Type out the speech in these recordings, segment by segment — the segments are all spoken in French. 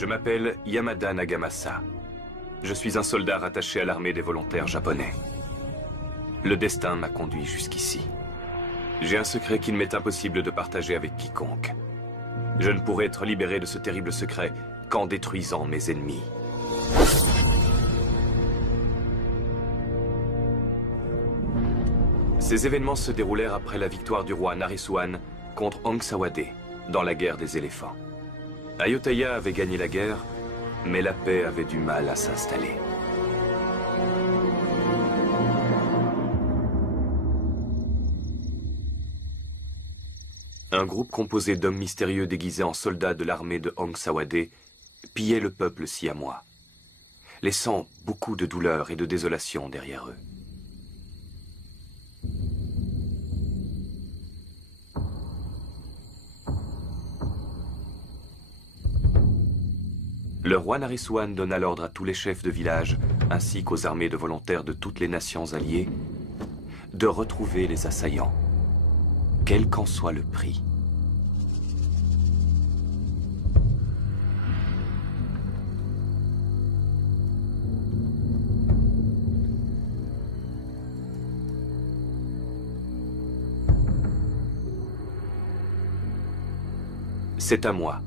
Je m'appelle Yamada Nagamasa. Je suis un soldat rattaché à l'armée des volontaires japonais. Le destin m'a conduit jusqu'ici. J'ai un secret qu'il m'est impossible de partager avec quiconque. Je ne pourrai être libéré de ce terrible secret qu'en détruisant mes ennemis. Ces événements se déroulèrent après la victoire du roi Naresuan contre Aang Sawade dans la guerre des éléphants. Ayutthaya avait gagné la guerre, mais la paix avait du mal à s'installer. Un groupe composé d'hommes mystérieux déguisés en soldats de l'armée de Aang Sawade pillait le peuple siamois, laissant beaucoup de douleur et de désolation derrière eux. Le roi Naresuan donna l'ordre à tous les chefs de village, ainsi qu'aux armées de volontaires de toutes les nations alliées, de retrouver les assaillants, quel qu'en soit le prix. C'est à moi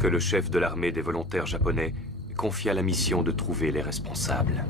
que le chef de l'armée des volontaires japonais confia la mission de trouver les responsables.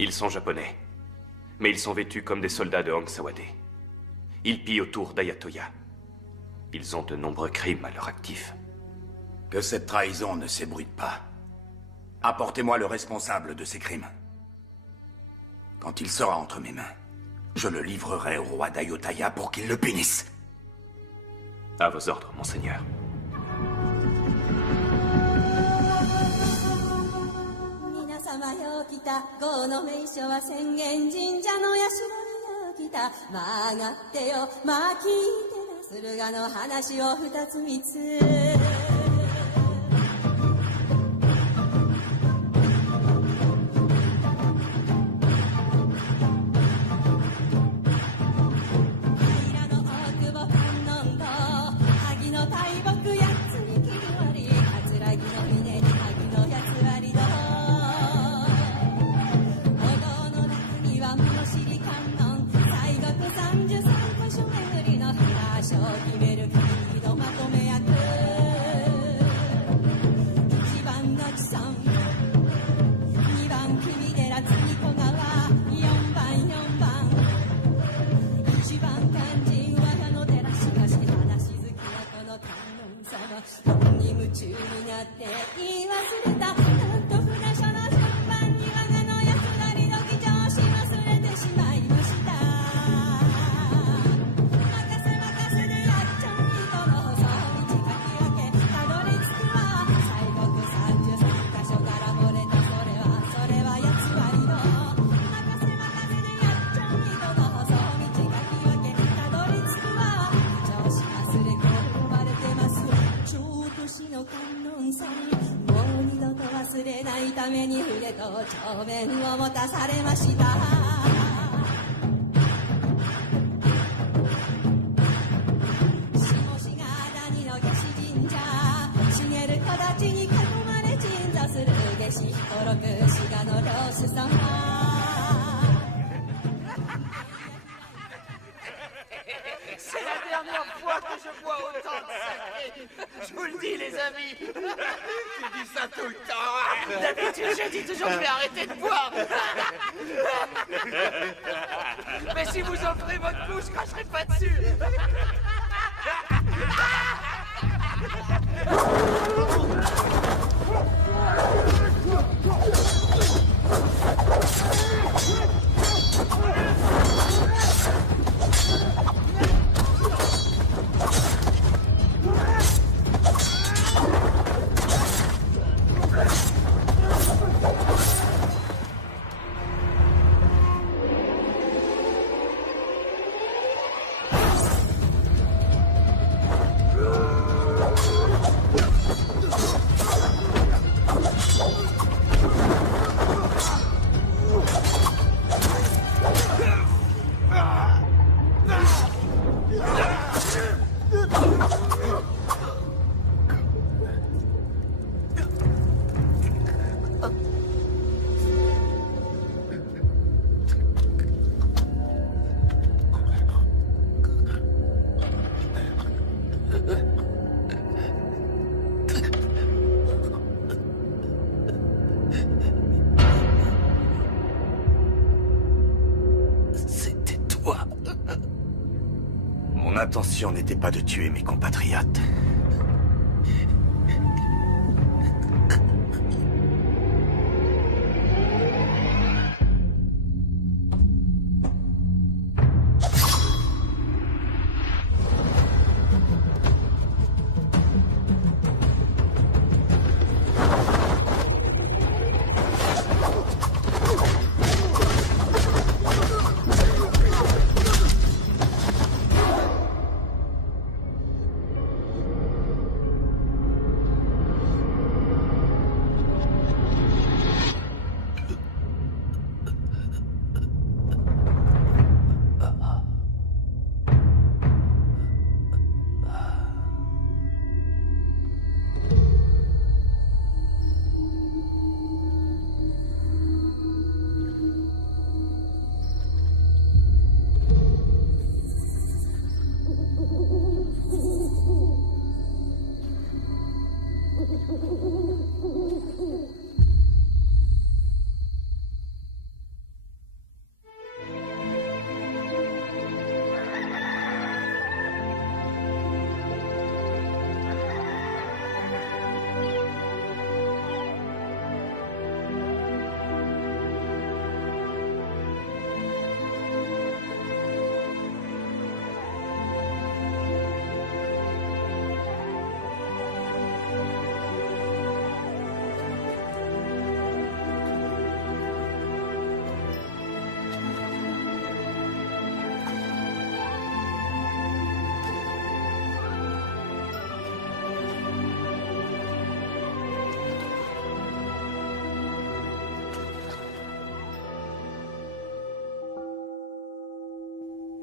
Ils sont japonais, mais ils sont vêtus comme des soldats de Aang Sawade. Ils pillent autour d'Ayutthaya. Ils ont de nombreux crimes à leur actif. Que cette trahison ne s'ébruite pas. Apportez-moi le responsable de ces crimes. Quand il sera entre mes mains, je le livrerai au roi d'Ayutthaya pour qu'il le punisse. À vos ordres, monseigneur. que je bois autant de saké. Je vous le dis, les amis. Tu dis ça tout le temps. D'habitude, je dis toujours que je vais arrêter de boire. Mais si vous offrez votre pouce, je cracherai pas dessus. L'intention n'était pas de tuer mes compatriotes.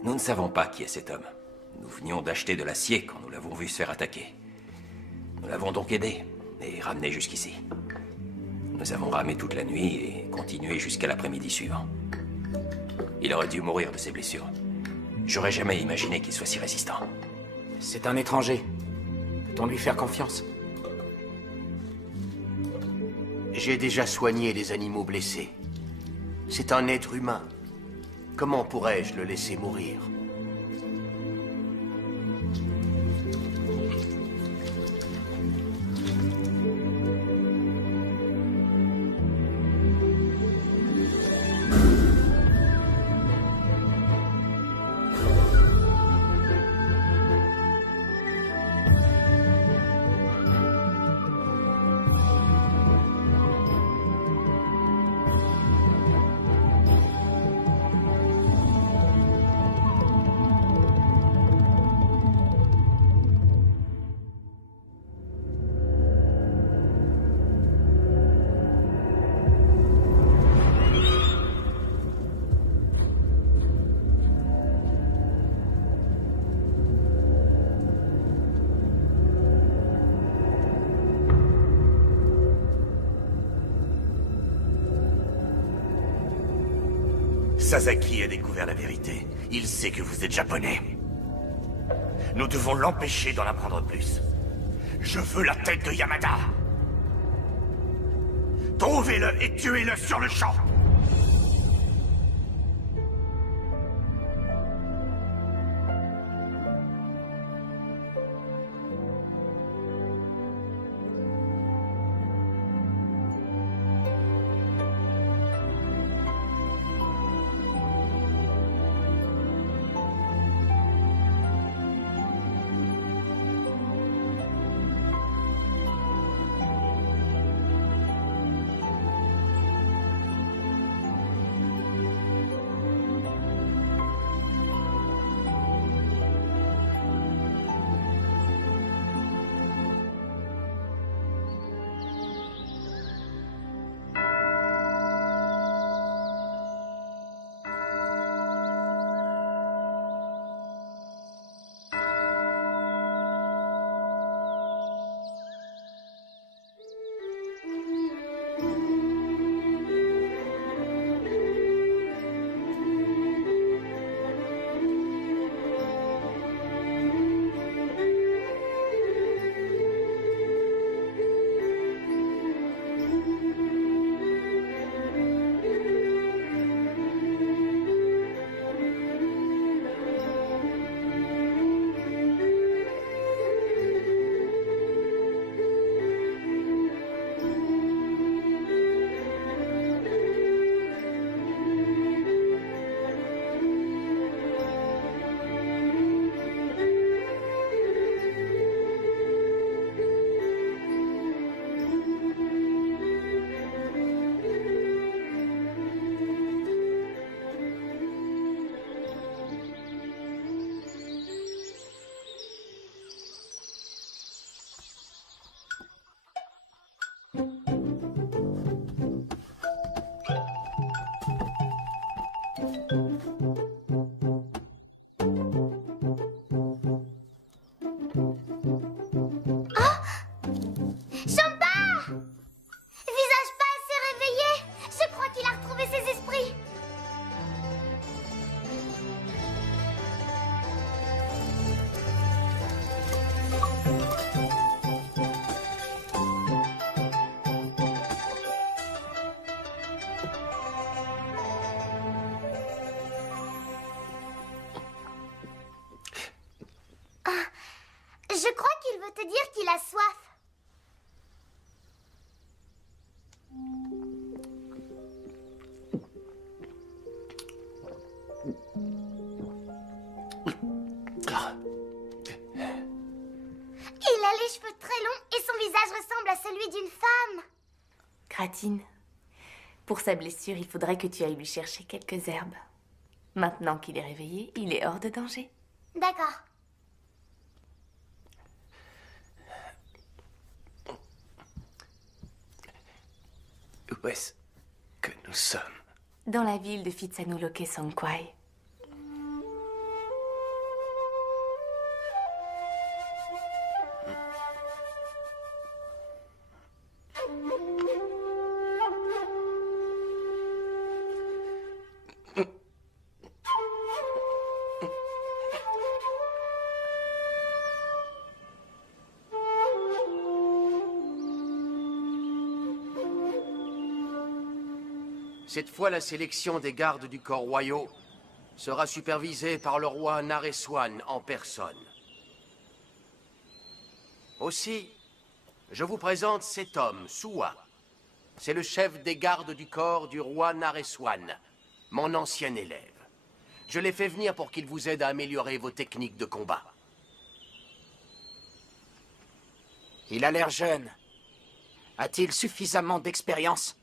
Nous ne savons pas qui est cet homme. Nous venions d'acheter de l'acier quand nous l'avons vu se faire attaquer. Nous l'avons donc aidé et ramené jusqu'ici. Nous avons ramé toute la nuit et continué jusqu'à l'après-midi suivant. Il aurait dû mourir de ses blessures. J'aurais jamais imaginé qu'il soit si résistant. C'est un étranger. Peut-on lui faire confiance? J'ai déjà soigné des animaux blessés. C'est un être humain. Comment pourrais-je le laisser mourir? Sasaki a découvert la vérité. Il sait que vous êtes japonais. Nous devons l'empêcher d'en apprendre plus. Je veux la tête de Yamada. Trouvez-le et tuez-le sur le champ. Je crois qu'il veut te dire qu'il a soif. Il a les cheveux très longs et son visage ressemble à celui d'une femme. Gratine, pour sa blessure, il faudrait que tu ailles lui chercher quelques herbes. Maintenant qu'il est réveillé, il est hors de danger. D'accord. Où est-ce que nous sommes? Dans la ville de Phitsanulok Songkwai. Cette fois, la sélection des gardes du corps royaux sera supervisée par le roi Nareswan en personne. Aussi, je vous présente cet homme, Suwa. C'est le chef des gardes du corps du roi Nareswan, mon ancien élève. Je l'ai fait venir pour qu'il vous aide à améliorer vos techniques de combat. Il a l'air jeune. A-t-il suffisamment d'expérience ?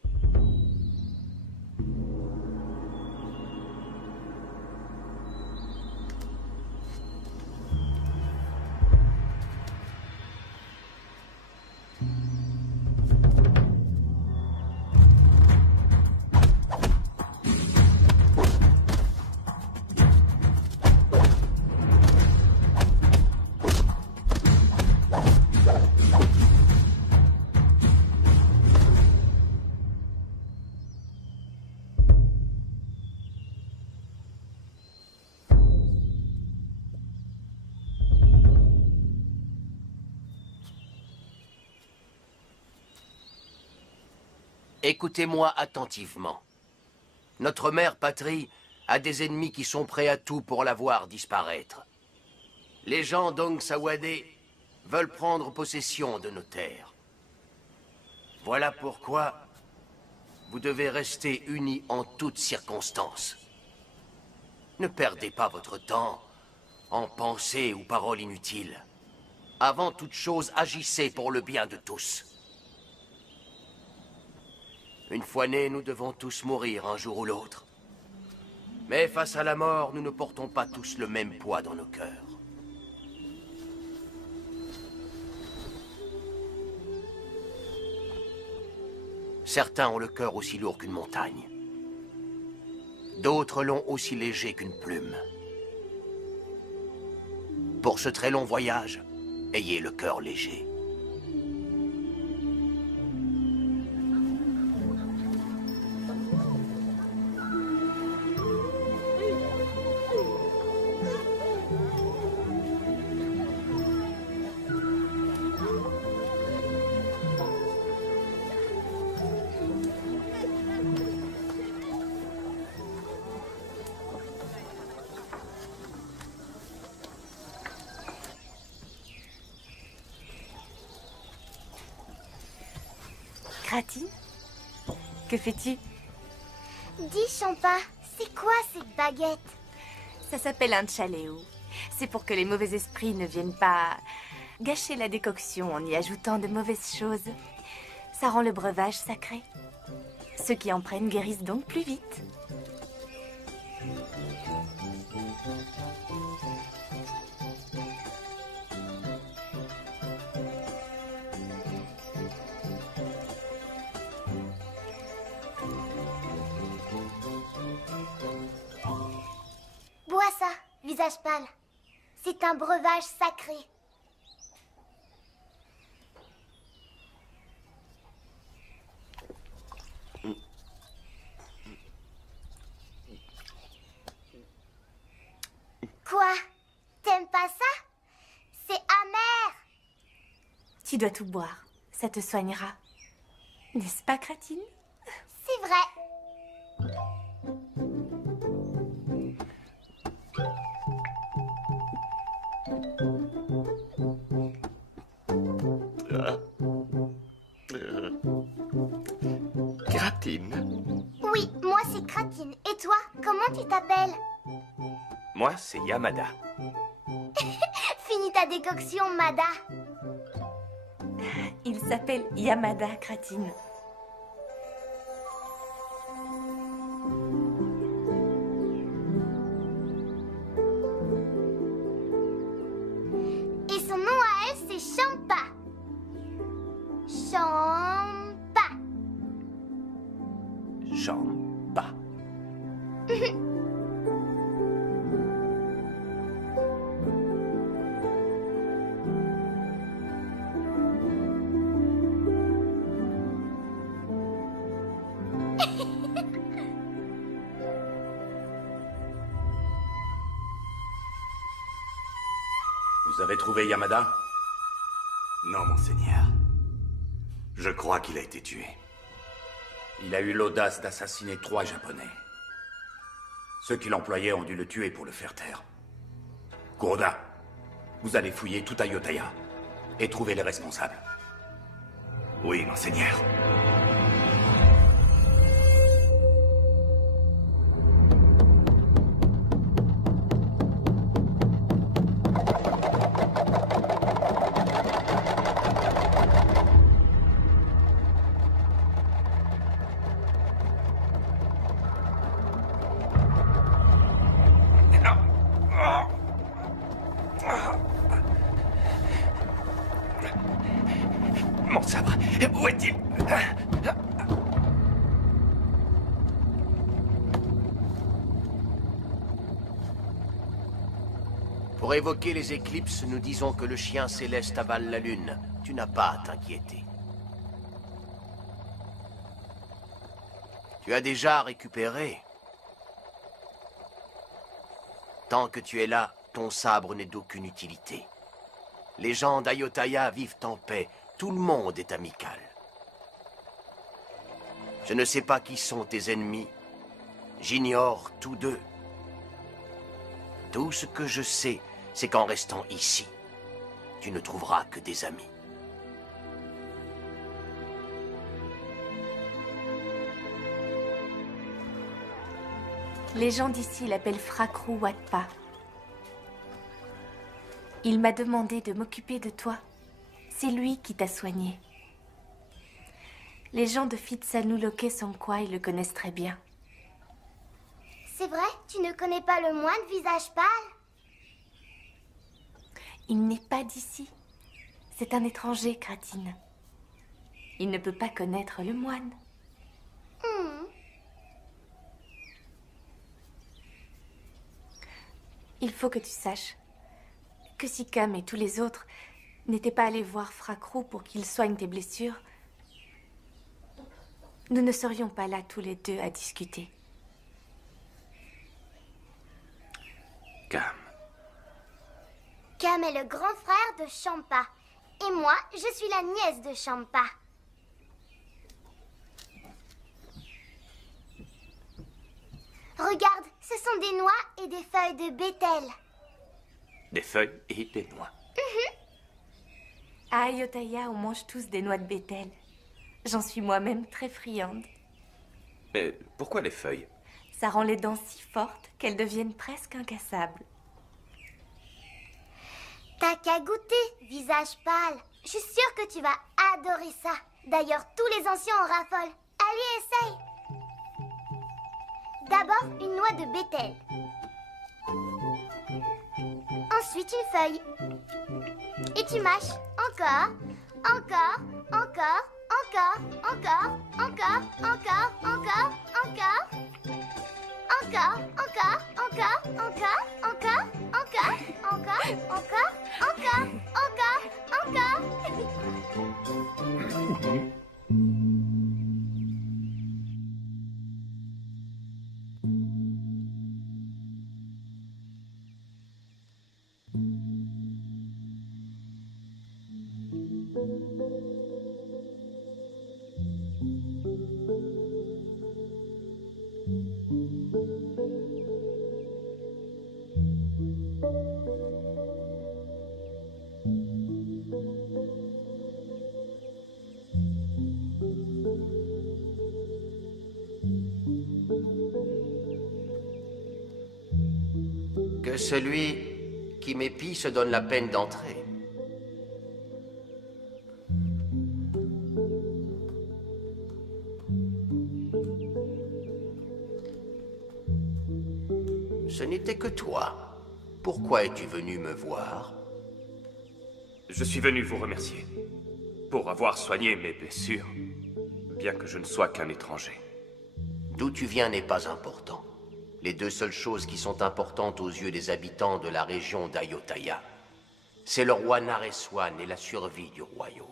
Écoutez-moi attentivement. Notre mère patrie a des ennemis qui sont prêts à tout pour la voir disparaître. Les gens d'Ong Sawade veulent prendre possession de nos terres. Voilà pourquoi vous devez rester unis en toutes circonstances. Ne perdez pas votre temps en pensées ou paroles inutiles. Avant toute chose, agissez pour le bien de tous. Une fois nés, nous devons tous mourir un jour ou l'autre. Mais face à la mort, nous ne portons pas tous le même poids dans nos cœurs. Certains ont le cœur aussi lourd qu'une montagne. D'autres l'ont aussi léger qu'une plume. Pour ce très long voyage, ayez le cœur léger. Gratine, que fais-tu? Dis, Champa, c'est quoi cette baguette? Ça s'appelle un chaléo. C'est pour que les mauvais esprits ne viennent pas gâcher la décoction en y ajoutant de mauvaises choses. Ça rend le breuvage sacré. Ceux qui en prennent guérissent donc plus vite. Bois ça, visage pâle. C'est un breuvage sacré. Quoi? T'aimes pas ça? C'est amer. Tu dois tout boire. Ça te soignera. N'est-ce pas, Gratine? C'est vrai. Gratine. Oui, moi c'est Gratine. Et toi, comment tu t'appelles? Moi, c'est Yamada. Finis ta décoction, Mada. Il s'appelle Yamada, Gratine. Et son nom à elle, c'est Champa. Champa. Champa. Vous avez trouvé Yamada? Non, monseigneur. Je crois qu'il a été tué. Il a eu l'audace d'assassiner 3 Japonais. Ceux qui l'employaient ont dû le tuer pour le faire taire. Kuroda, vous allez fouiller tout Ayutthaya et trouver les responsables. Oui, monseigneur. Mon sabre, où est-il? Pour évoquer les éclipses, nous disons que le chien céleste avale la lune. Tu n'as pas à t'inquiéter. Tu as déjà récupéré. Tant que tu es là, ton sabre n'est d'aucune utilité. Les gens d'Ayutthaya vivent en paix. Tout le monde est amical. Je ne sais pas qui sont tes ennemis. J'ignore tous deux. Tout ce que je sais, c'est qu'en restant ici, tu ne trouveras que des amis. Les gens d'ici l'appellent Frakrou Watpa. Il m'a demandé de m'occuper de toi. C'est lui qui t'a soigné. Les gens de Phitsanulok Songkhwai le connaissent très bien. C'est vrai? Tu ne connais pas le moine visage pâle? Il n'est pas d'ici. C'est un étranger, Kratine. Il ne peut pas connaître le moine. Il faut que tu saches que si Cam et tous les autres n'étaient pas allés voir Frakrou pour qu'il soigne tes blessures, nous ne serions pas là tous les deux à discuter. Cam. Cam est le grand frère de Champa. Et moi, je suis la nièce de Champa. Regarde, ce sont des noix et des feuilles de bétel. Des feuilles et des noix. À Ayutthaya, on mange tous des noix de bétel. J'en suis moi-même très friande. Mais pourquoi les feuilles? Ça rend les dents si fortes qu'elles deviennent presque incassables. T'as qu'à goûter, visage pâle. Je suis sûre que tu vas adorer ça. D'ailleurs, tous les anciens en raffolent. Allez, essaye. D'abord, une noix de bétel. Ensuite, une feuille. Et tu mâches. Encore, encore, encore, encore, encore, encore, encore, encore, encore. Encore, encore, encore, encore, encore, encore, encore, encore, encore, encore, encore. Que celui qui m'épie se donne la peine d'entrer. Ce n'était que toi. Pourquoi es-tu venu me voir? Je suis venu vous remercier pour avoir soigné mes blessures, bien que je ne sois qu'un étranger. D'où tu viens n'est pas important. Les deux seules choses qui sont importantes aux yeux des habitants de la région d'Ayutthaya, c'est le roi Nareswan et la survie du royaume.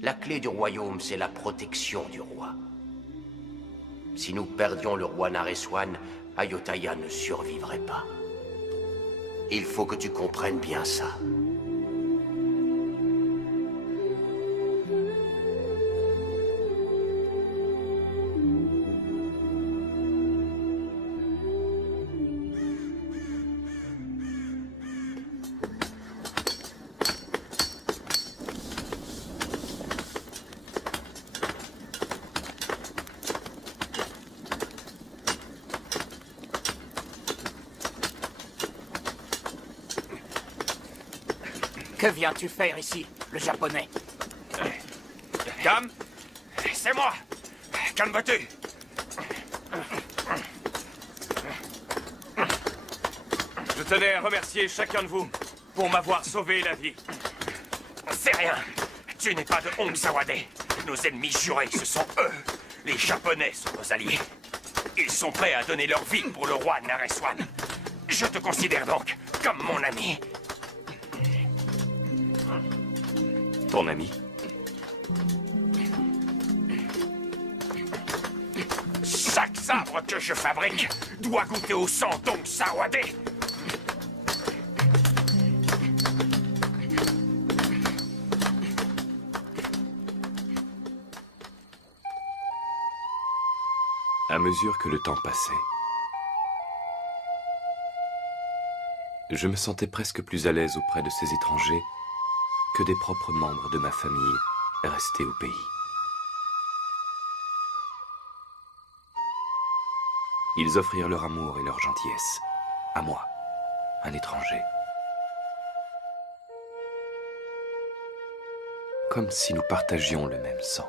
La clé du royaume, c'est la protection du roi. Si nous perdions le roi Nareswan, Ayutthaya ne survivrait pas. Il faut que tu comprennes bien ça. Que viens-tu faire ici, le japonais? Cam, c'est moi. Calme-tu. Je tenais à remercier chacun de vous pour m'avoir sauvé la vie. C'est rien. Tu n'es pas de Hong Sawade. Nos ennemis jurés, ce sont eux. Les Japonais sont nos alliés. Ils sont prêts à donner leur vie pour le roi Nareswan. Je te considère donc comme mon ami. Ton ami? Chaque sabre que je fabrique doit goûter au sang d'Hong Sawade. À mesure que le temps passait, je me sentais presque plus à l'aise auprès de ces étrangers que des propres membres de ma famille restés au pays. Ils offrirent leur amour et leur gentillesse à moi, un étranger. Comme si nous partagions le même sang.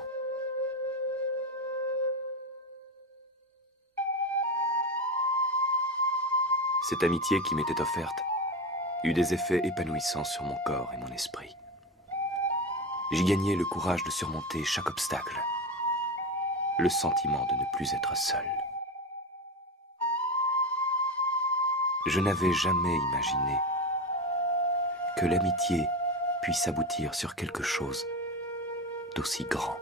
Cette amitié qui m'était offerte eut des effets épanouissants sur mon corps et mon esprit. J'y gagnai le courage de surmonter chaque obstacle, le sentiment de ne plus être seul. Je n'avais jamais imaginé que l'amitié puisse aboutir sur quelque chose d'aussi grand.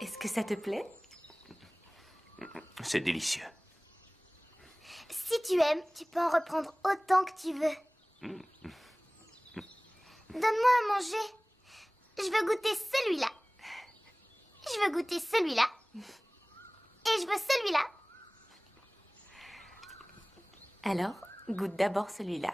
Est-ce que ça te plaît? C'est délicieux. Si tu aimes, tu peux en reprendre autant que tu veux. Donne-moi à manger. Je veux goûter celui-là. Je veux goûter celui-là. Et je veux celui-là. Alors, goûte d'abord celui-là.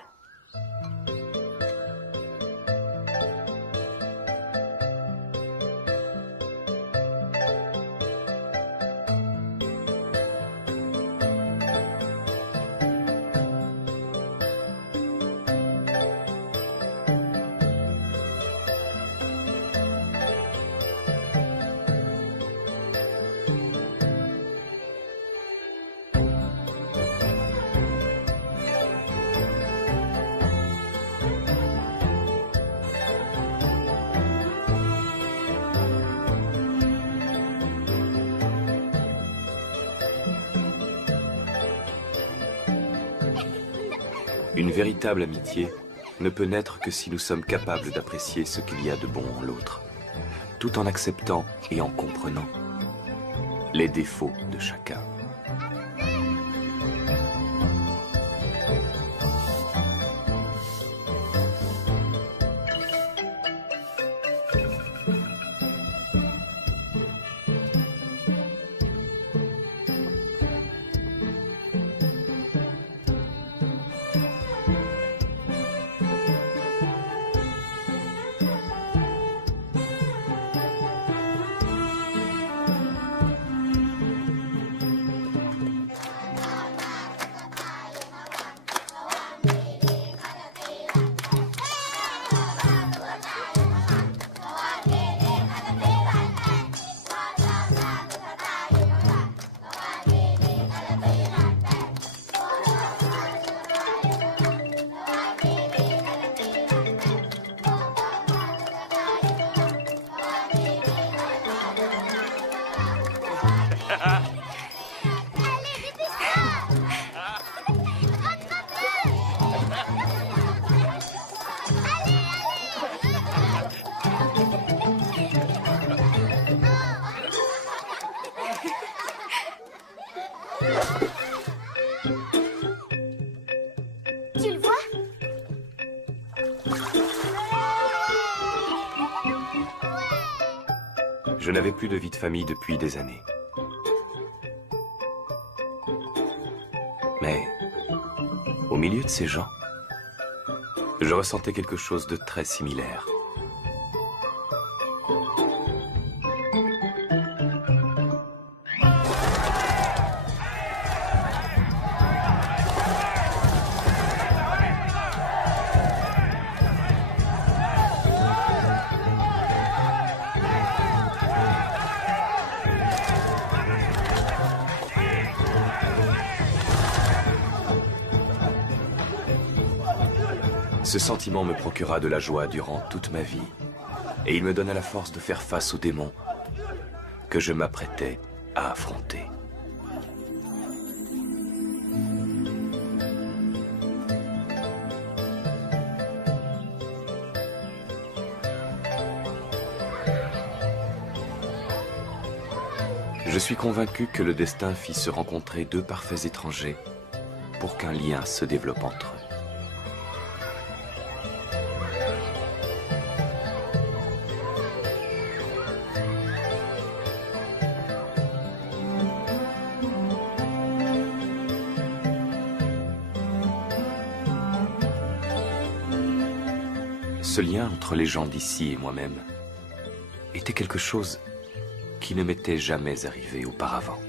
Une véritable amitié ne peut naître que si nous sommes capables d'apprécier ce qu'il y a de bon en l'autre, tout en acceptant et en comprenant les défauts de chacun. Tu le vois? Je n'avais plus de vie de famille depuis des années. Mais, au milieu de ces gens, je ressentais quelque chose de très similaire. Ce sentiment me procura de la joie durant toute ma vie, et il me donna la force de faire face aux démons que je m'apprêtais à affronter. Je suis convaincu que le destin fit se rencontrer deux parfaits étrangers pour qu'un lien se développe entre eux. Ce lien entre les gens d'ici et moi-même était quelque chose qui ne m'était jamais arrivé auparavant.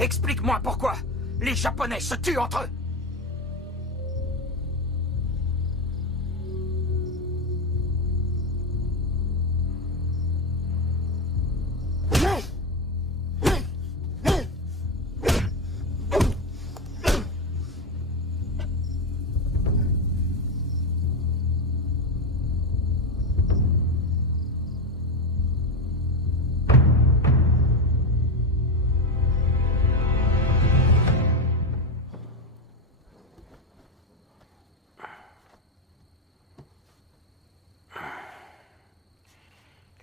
Explique-moi pourquoi les Japonais se tuent entre eux.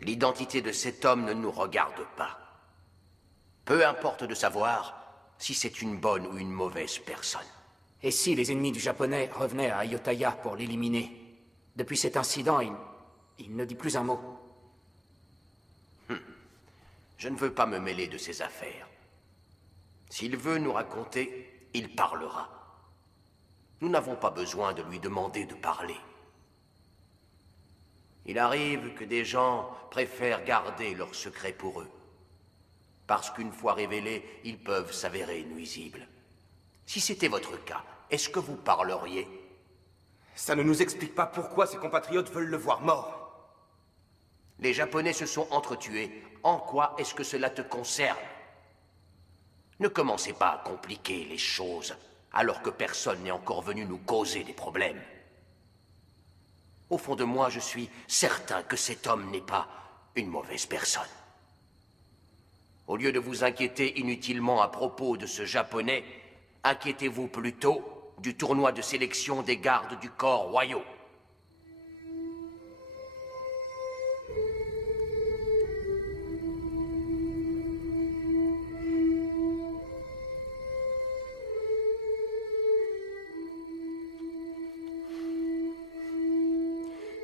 L'identité de cet homme ne nous regarde pas. Peu importe de savoir si c'est une bonne ou une mauvaise personne. Et si les ennemis du Japonais revenaient à Ayutthaya pour l'éliminer? Depuis cet incident, il ne dit plus un mot. Je ne veux pas me mêler de ses affaires. S'il veut nous raconter, il parlera. Nous n'avons pas besoin de lui demander de parler. Il arrive que des gens préfèrent garder leurs secrets pour eux. Parce qu'une fois révélés, ils peuvent s'avérer nuisibles. Si c'était votre cas, est-ce que vous parleriez? Ça ne nous explique pas pourquoi ses compatriotes veulent le voir mort. Les Japonais se sont entretués. En quoi est-ce que cela te concerne? Ne commencez pas à compliquer les choses, alors que personne n'est encore venu nous causer des problèmes. Au fond de moi, je suis certain que cet homme n'est pas une mauvaise personne. Au lieu de vous inquiéter inutilement à propos de ce Japonais, inquiétez-vous plutôt du tournoi de sélection des gardes du corps royaux.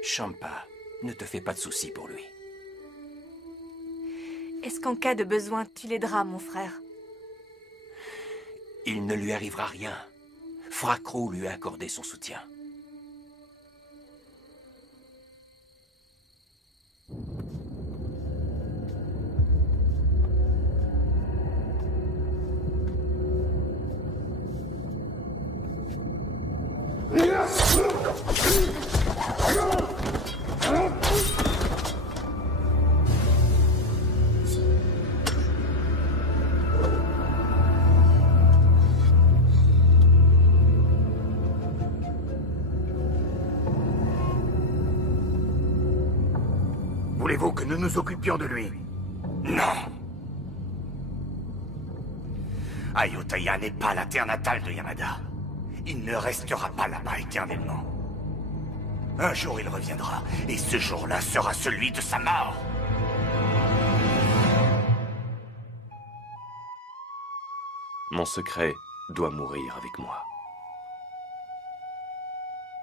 Champa, ne te fais pas de soucis pour lui. Est-ce qu'en cas de besoin, tu l'aideras, mon frère? Il ne lui arrivera rien. Fracro lui a accordé son soutien. Voulez-vous que nous nous occupions de lui? Non. Ayutthaya n'est pas la terre natale de Yamada. Il ne restera pas là-bas éternellement. Un jour il reviendra, et ce jour-là sera celui de sa mort. Mon secret doit mourir avec moi.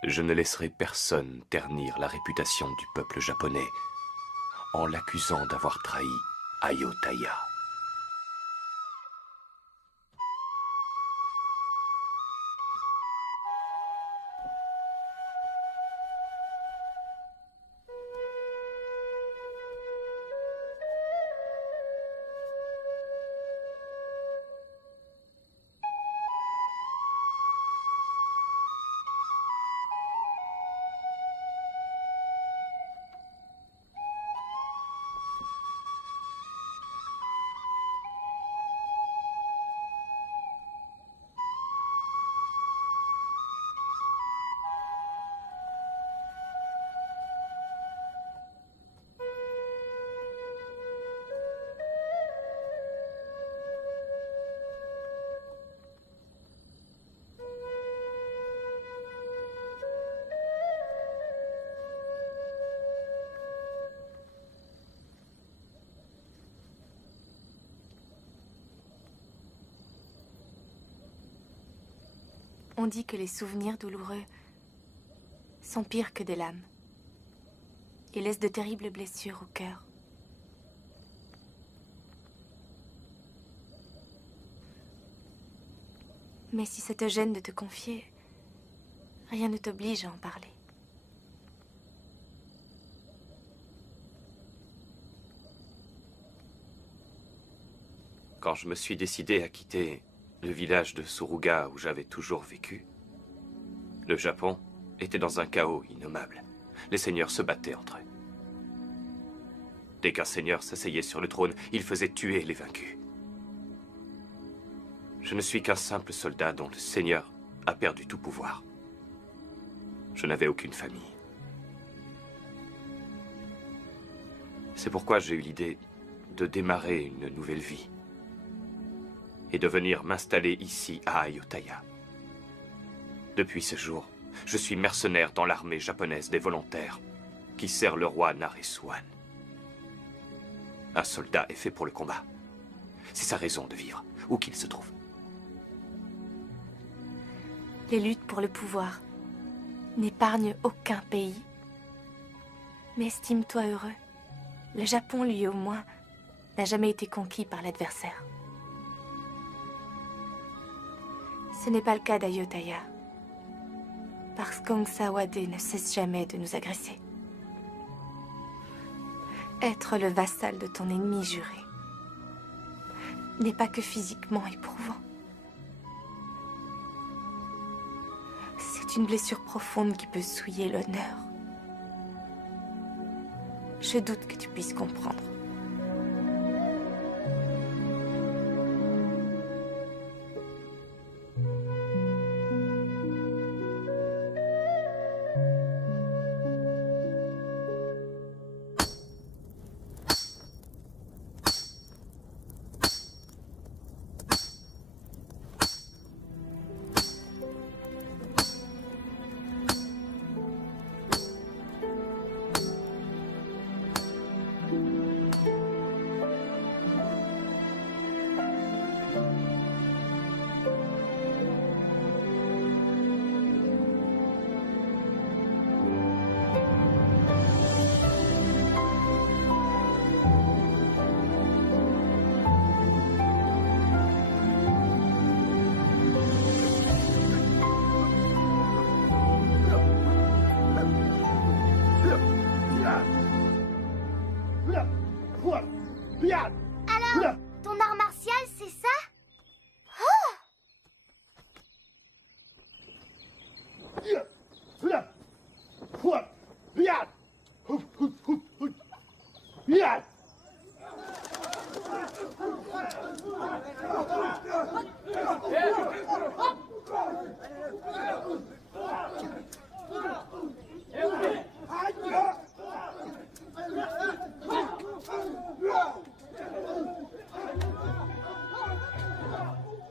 Je ne laisserai personne ternir la réputation du peuple japonais en l'accusant d'avoir trahi Ayutthaya. On dit que les souvenirs douloureux sont pires que des lames et laissent de terribles blessures au cœur. Mais si ça te gêne de te confier, rien ne t'oblige à en parler. Quand je me suis décidé à quitter le village de Suruga où j'avais toujours vécu, le Japon était dans un chaos innommable. Les seigneurs se battaient entre eux. Dès qu'un seigneur s'asseyait sur le trône, il faisait tuer les vaincus. Je ne suis qu'un simple soldat dont le seigneur a perdu tout pouvoir. Je n'avais aucune famille. C'est pourquoi j'ai eu l'idée de démarrer une nouvelle vie et de venir m'installer ici à Ayutthaya. Depuis ce jour, je suis mercenaire dans l'armée japonaise des volontaires qui sert le roi Naresuan. Un soldat est fait pour le combat. C'est sa raison de vivre, où qu'il se trouve. Les luttes pour le pouvoir n'épargnent aucun pays. Mais estime-toi heureux. Le Japon, lui au moins, n'a jamais été conquis par l'adversaire. Ce n'est pas le cas d'Ayutthaya, parce qu'Angsawade ne cesse jamais de nous agresser. Être le vassal de ton ennemi juré n'est pas que physiquement éprouvant. C'est une blessure profonde qui peut souiller l'honneur. Je doute que tu puisses comprendre. Alors, ton art martial, c'est ça? Oh!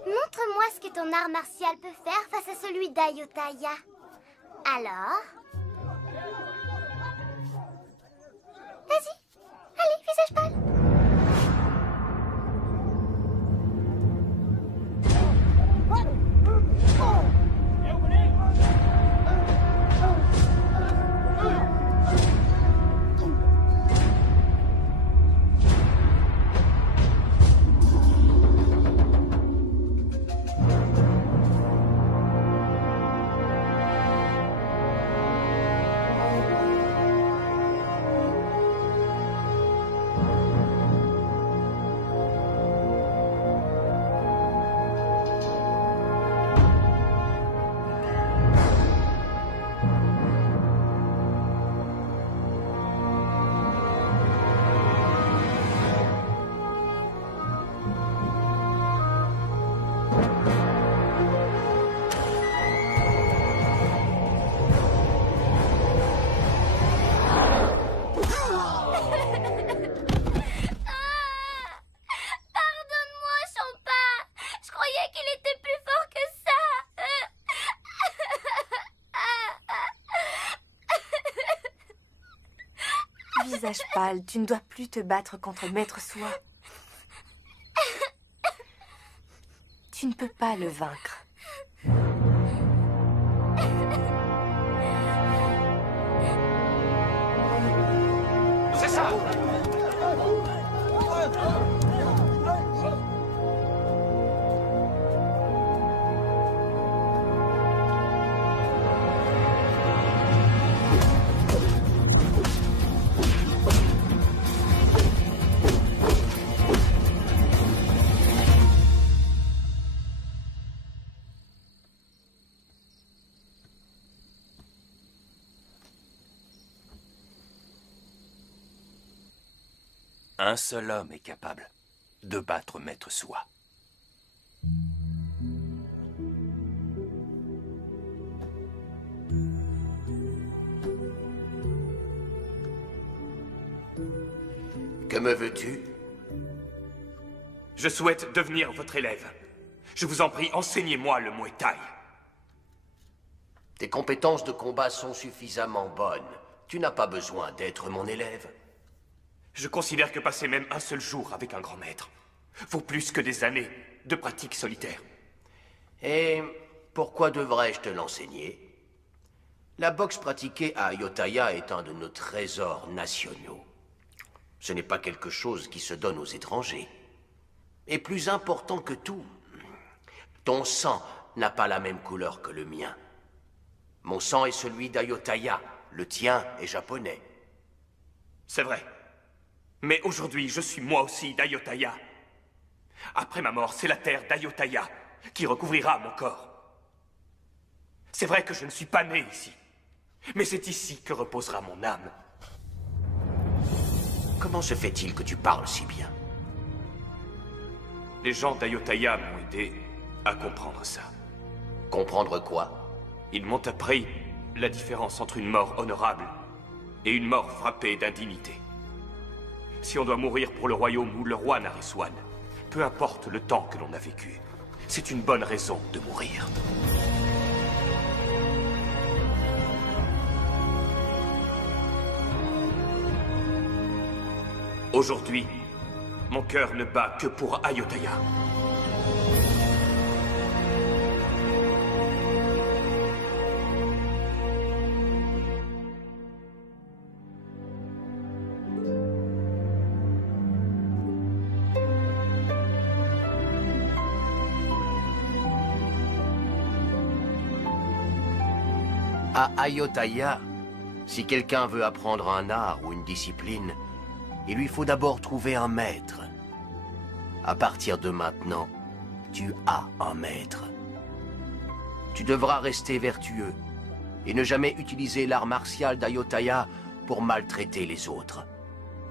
Montre-moi ce que ton art martial peut faire face à celui d'Ayutthaya. Alors? Vas-y, allez, visage pâle. Visage pâle, tu ne dois plus te battre contre Maître Soi. Tu ne peux pas le vaincre. C'est ça! Un seul homme est capable de battre Maître Soi. Que me veux-tu? Je souhaite devenir votre élève. Je vous en prie, enseignez-moi le Muay Thai. Tes compétences de combat sont suffisamment bonnes. Tu n'as pas besoin d'être mon élève. Je considère que passer même un seul jour avec un grand maître vaut plus que des années de pratique solitaire. Et pourquoi devrais-je te l'enseigner? La boxe pratiquée à Ayutthaya est un de nos trésors nationaux. Ce n'est pas quelque chose qui se donne aux étrangers. Et plus important que tout, ton sang n'a pas la même couleur que le mien. Mon sang est celui d'Ayutthaya, le tien est japonais. C'est vrai. Mais aujourd'hui, je suis moi aussi d'Ayutthaya. Après ma mort, c'est la terre d'Ayutthaya qui recouvrira mon corps. C'est vrai que je ne suis pas né ici. Mais c'est ici que reposera mon âme. Comment se fait-il que tu parles si bien? Les gens d'Ayutthaya m'ont aidé à comprendre ça. Comprendre quoi? Ils m'ont appris la différence entre une mort honorable et une mort frappée d'indignité. Si on doit mourir pour le royaume ou le roi Naresuan, peu importe le temps que l'on a vécu, c'est une bonne raison de mourir. Aujourd'hui, mon cœur ne bat que pour Ayutthaya. À Ayutthaya, si quelqu'un veut apprendre un art ou une discipline, il lui faut d'abord trouver un maître. À partir de maintenant, tu as un maître. Tu devras rester vertueux et ne jamais utiliser l'art martial d'Ayutthaya pour maltraiter les autres,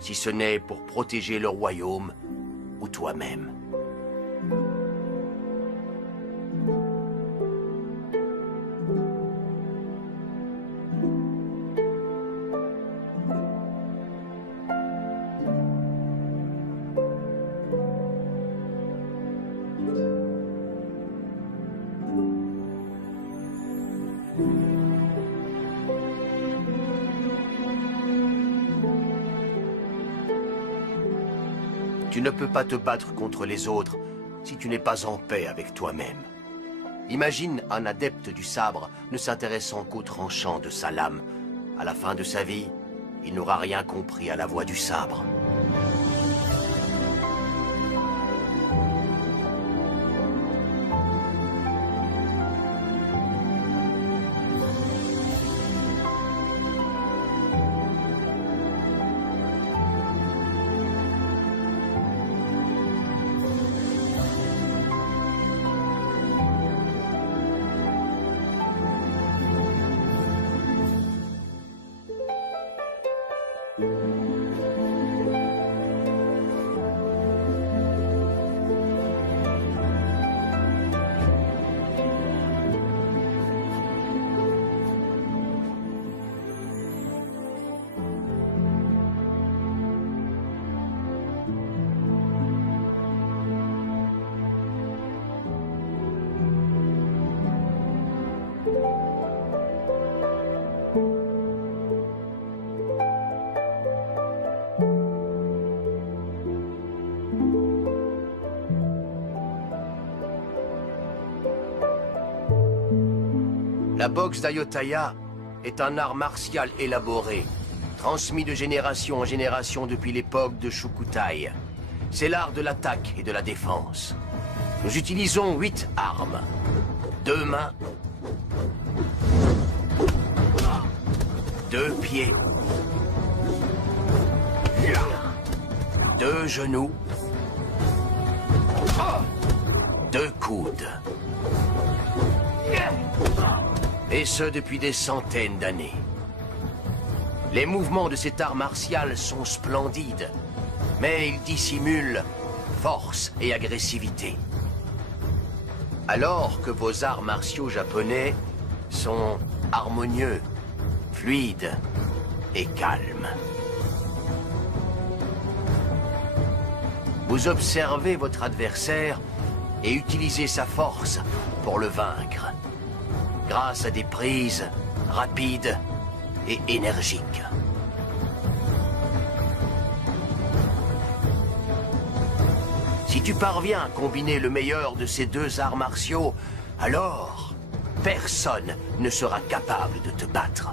si ce n'est pour protéger le royaume ou toi-même. Tu ne peux pas te battre contre les autres si tu n'es pas en paix avec toi-même. Imagine un adepte du sabre ne s'intéressant qu'au tranchant de sa lame. À la fin de sa vie, il n'aura rien compris à la voie du sabre. La boxe d'Ayutthaya est un art martial élaboré, transmis de génération en génération depuis l'époque de Shukutai. C'est l'art de l'attaque et de la défense. Nous utilisons 8 armes. 2 mains, 2 pieds, 2 genoux, 2 coudes. Et ce, depuis des centaines d'années. Les mouvements de cet art martial sont splendides, mais ils dissimulent force et agressivité. Alors que vos arts martiaux japonais sont harmonieux, fluides et calmes. Vous observez votre adversaire et utilisez sa force pour le vaincre, grâce à des prises rapides et énergiques. Si tu parviens à combiner le meilleur de ces 2 arts martiaux, alors personne ne sera capable de te battre.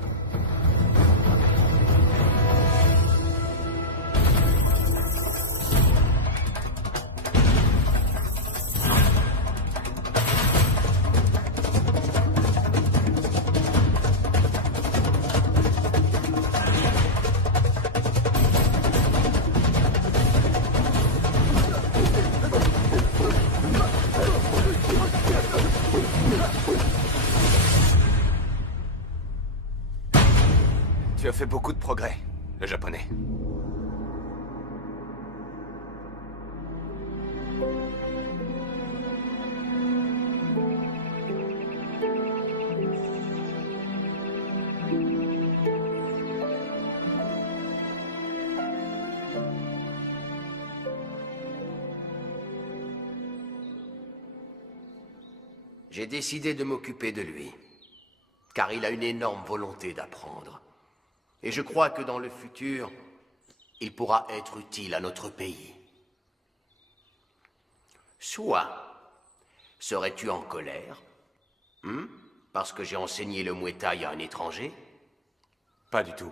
Tu as fait beaucoup de progrès, le japonais. J'ai décidé de m'occuper de lui, car il a une énorme volonté d'apprendre. Et je crois que dans le futur, il pourra être utile à notre pays. Soit, serais-tu en colère parce que j'ai enseigné le Muay Thai à un étranger? Pas du tout.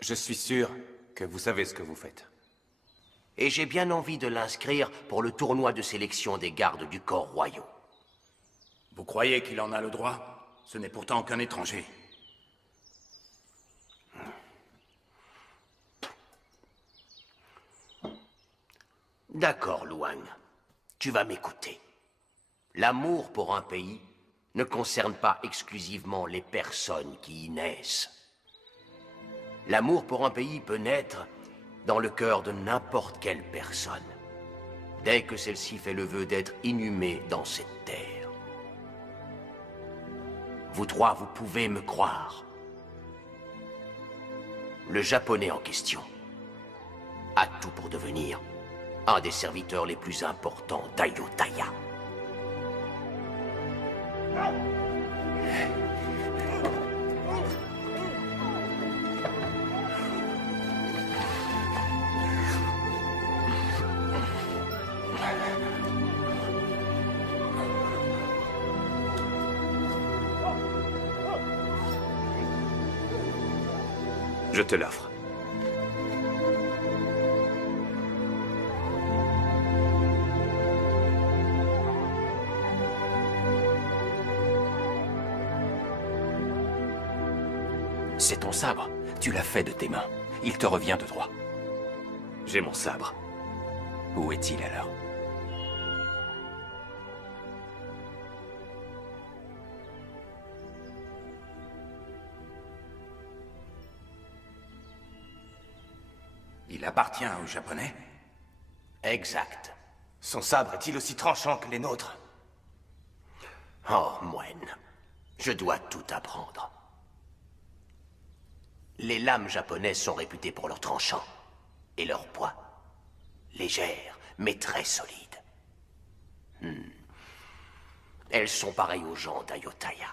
Je suis sûr que vous savez ce que vous faites. Et j'ai bien envie de l'inscrire pour le tournoi de sélection des gardes du corps royaux. Vous croyez qu'il en a le droit? Ce n'est pourtant qu'un étranger. D'accord, Luang. Tu vas m'écouter. L'amour pour un pays ne concerne pas exclusivement les personnes qui y naissent. L'amour pour un pays peut naître dans le cœur de n'importe quelle personne, dès que celle-ci fait le vœu d'être inhumée dans cette terre. Vous trois, vous pouvez me croire. Le Japonais en question a tout pour devenir un des serviteurs les plus importants d'Ayutthaya. Je te l'offre. C'est ton sabre. Tu l'as fait de tes mains. Il te revient de droit. J'ai mon sabre. Où est-il alors? Il appartient aux Japonais? Exact. Son sabre est-il aussi tranchant que les nôtres? Oh, moine, je dois tout apprendre. Les lames japonaises sont réputées pour leur tranchant et leur poids. Légères, mais très solides. Elles sont pareilles aux gens d'Ayutthaya,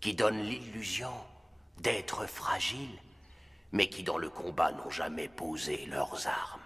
qui donnent l'illusion d'être fragiles, mais qui dans le combat n'ont jamais posé leurs armes.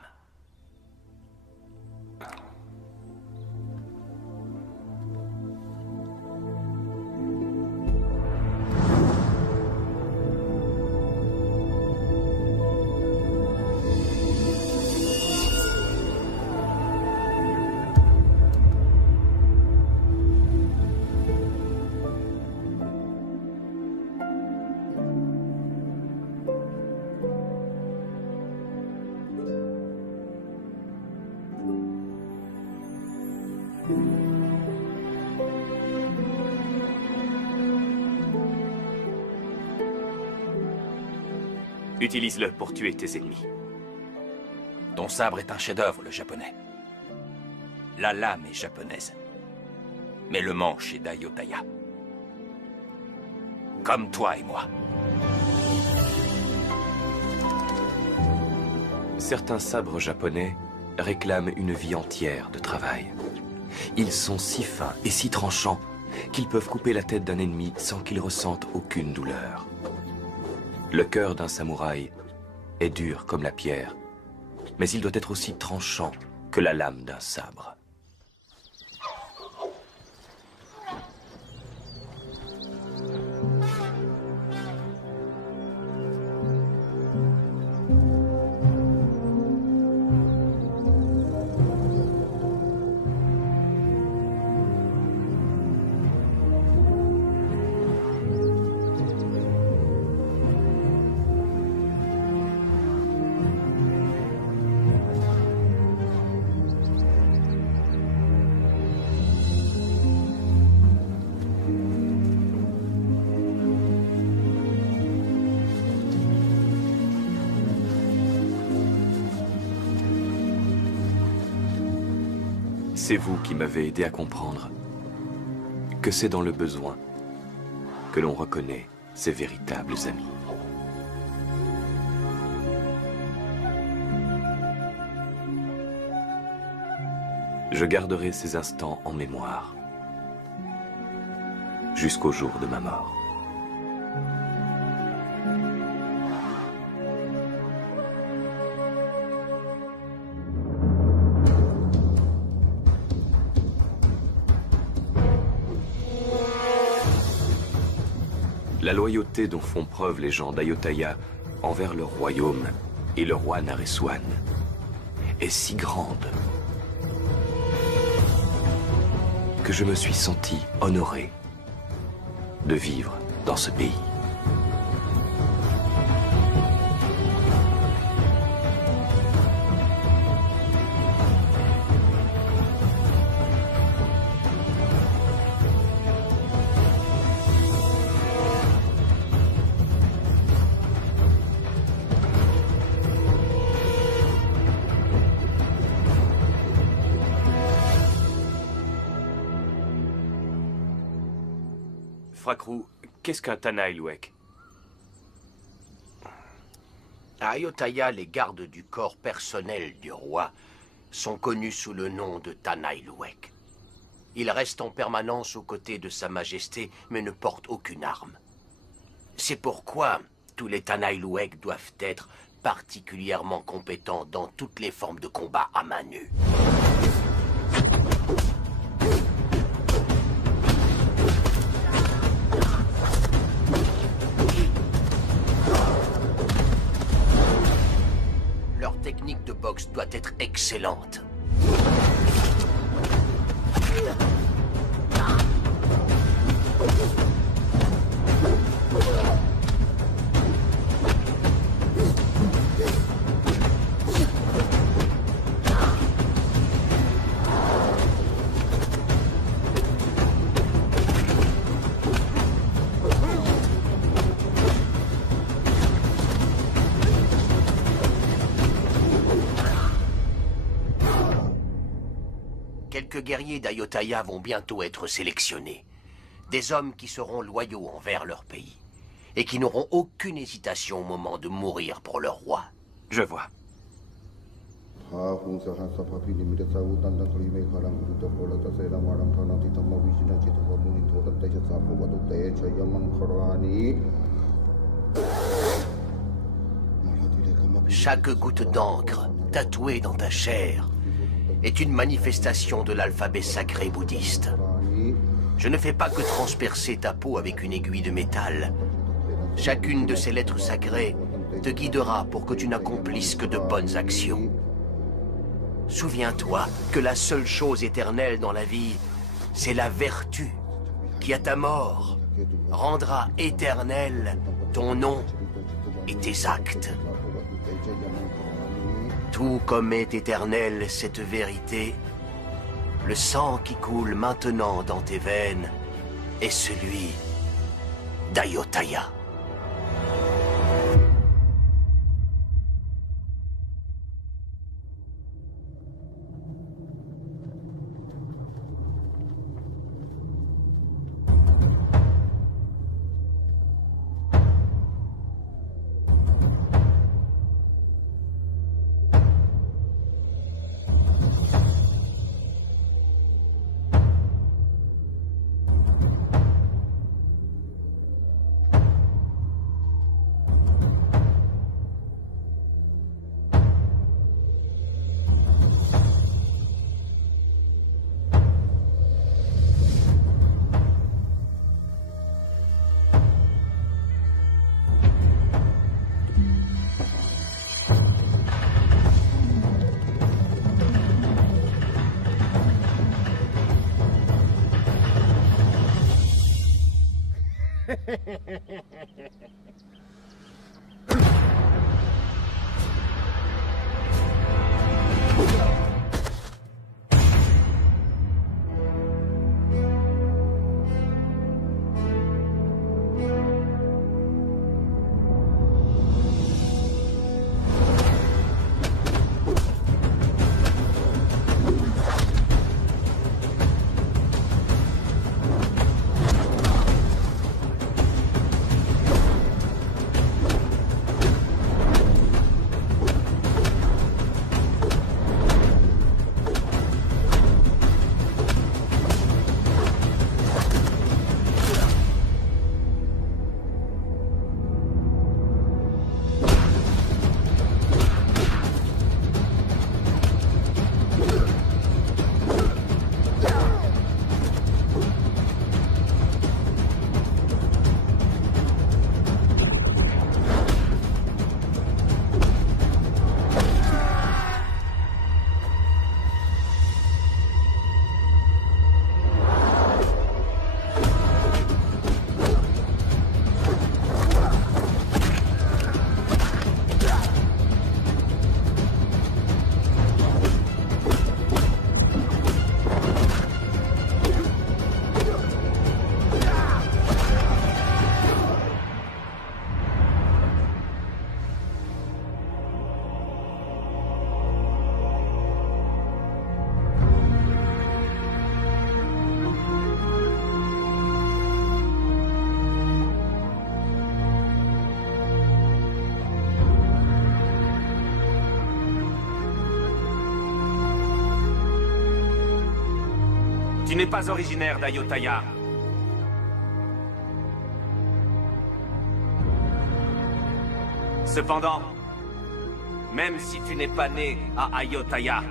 Utilise-le pour tuer tes ennemis. Ton sabre est un chef-d'œuvre, le japonais. La lame est japonaise. Mais le manche est d'Ayutthaya. Comme toi et moi. Certains sabres japonais réclament une vie entière de travail. Ils sont si fins et si tranchants qu'ils peuvent couper la tête d'un ennemi sans qu'il ressente aucune douleur. Le cœur d'un samouraï est dur comme la pierre, mais il doit être aussi tranchant que la lame d'un sabre. C'est vous qui m'avez aidé à comprendre que c'est dans le besoin que l'on reconnaît ses véritables amis. Je garderai ces instants en mémoire jusqu'au jour de ma mort. La loyauté dont font preuve les gens d'Ayutthaya envers leur royaume et le roi Naresuan est si grande que je me suis senti honoré de vivre dans ce pays. Frakrou, qu'est-ce qu'un Tanaïlouek? À Ayotthaya, les gardes du corps personnel du roi sont connus sous le nom de Tanaïlouek. Ils restent en permanence aux côtés de Sa Majesté, mais ne portent aucune arme. C'est pourquoi tous les Tanaïlouek doivent être particulièrement compétents dans toutes les formes de combat à main nue. Leur technique de boxe doit être excellente. Quelques guerriers d'Ayotthaya vont bientôt être sélectionnés. Des hommes qui seront loyaux envers leur pays et qui n'auront aucune hésitation au moment de mourir pour leur roi. Je vois. Chaque goutte d'encre tatouée dans ta chair est une manifestation de l'alphabet sacré bouddhiste. Je ne fais pas que transpercer ta peau avec une aiguille de métal. Chacune de ces lettres sacrées te guidera pour que tu n'accomplisses que de bonnes actions. Souviens-toi que la seule chose éternelle dans la vie, c'est la vertu qui, à ta mort, rendra éternel ton nom et tes actes. Tout comme est éternelle cette vérité, le sang qui coule maintenant dans tes veines est celui d'Ayotthaya. Tu n'es pas originaire d'Ayutthaya. Cependant, même si tu n'es pas né à Ayutthaya,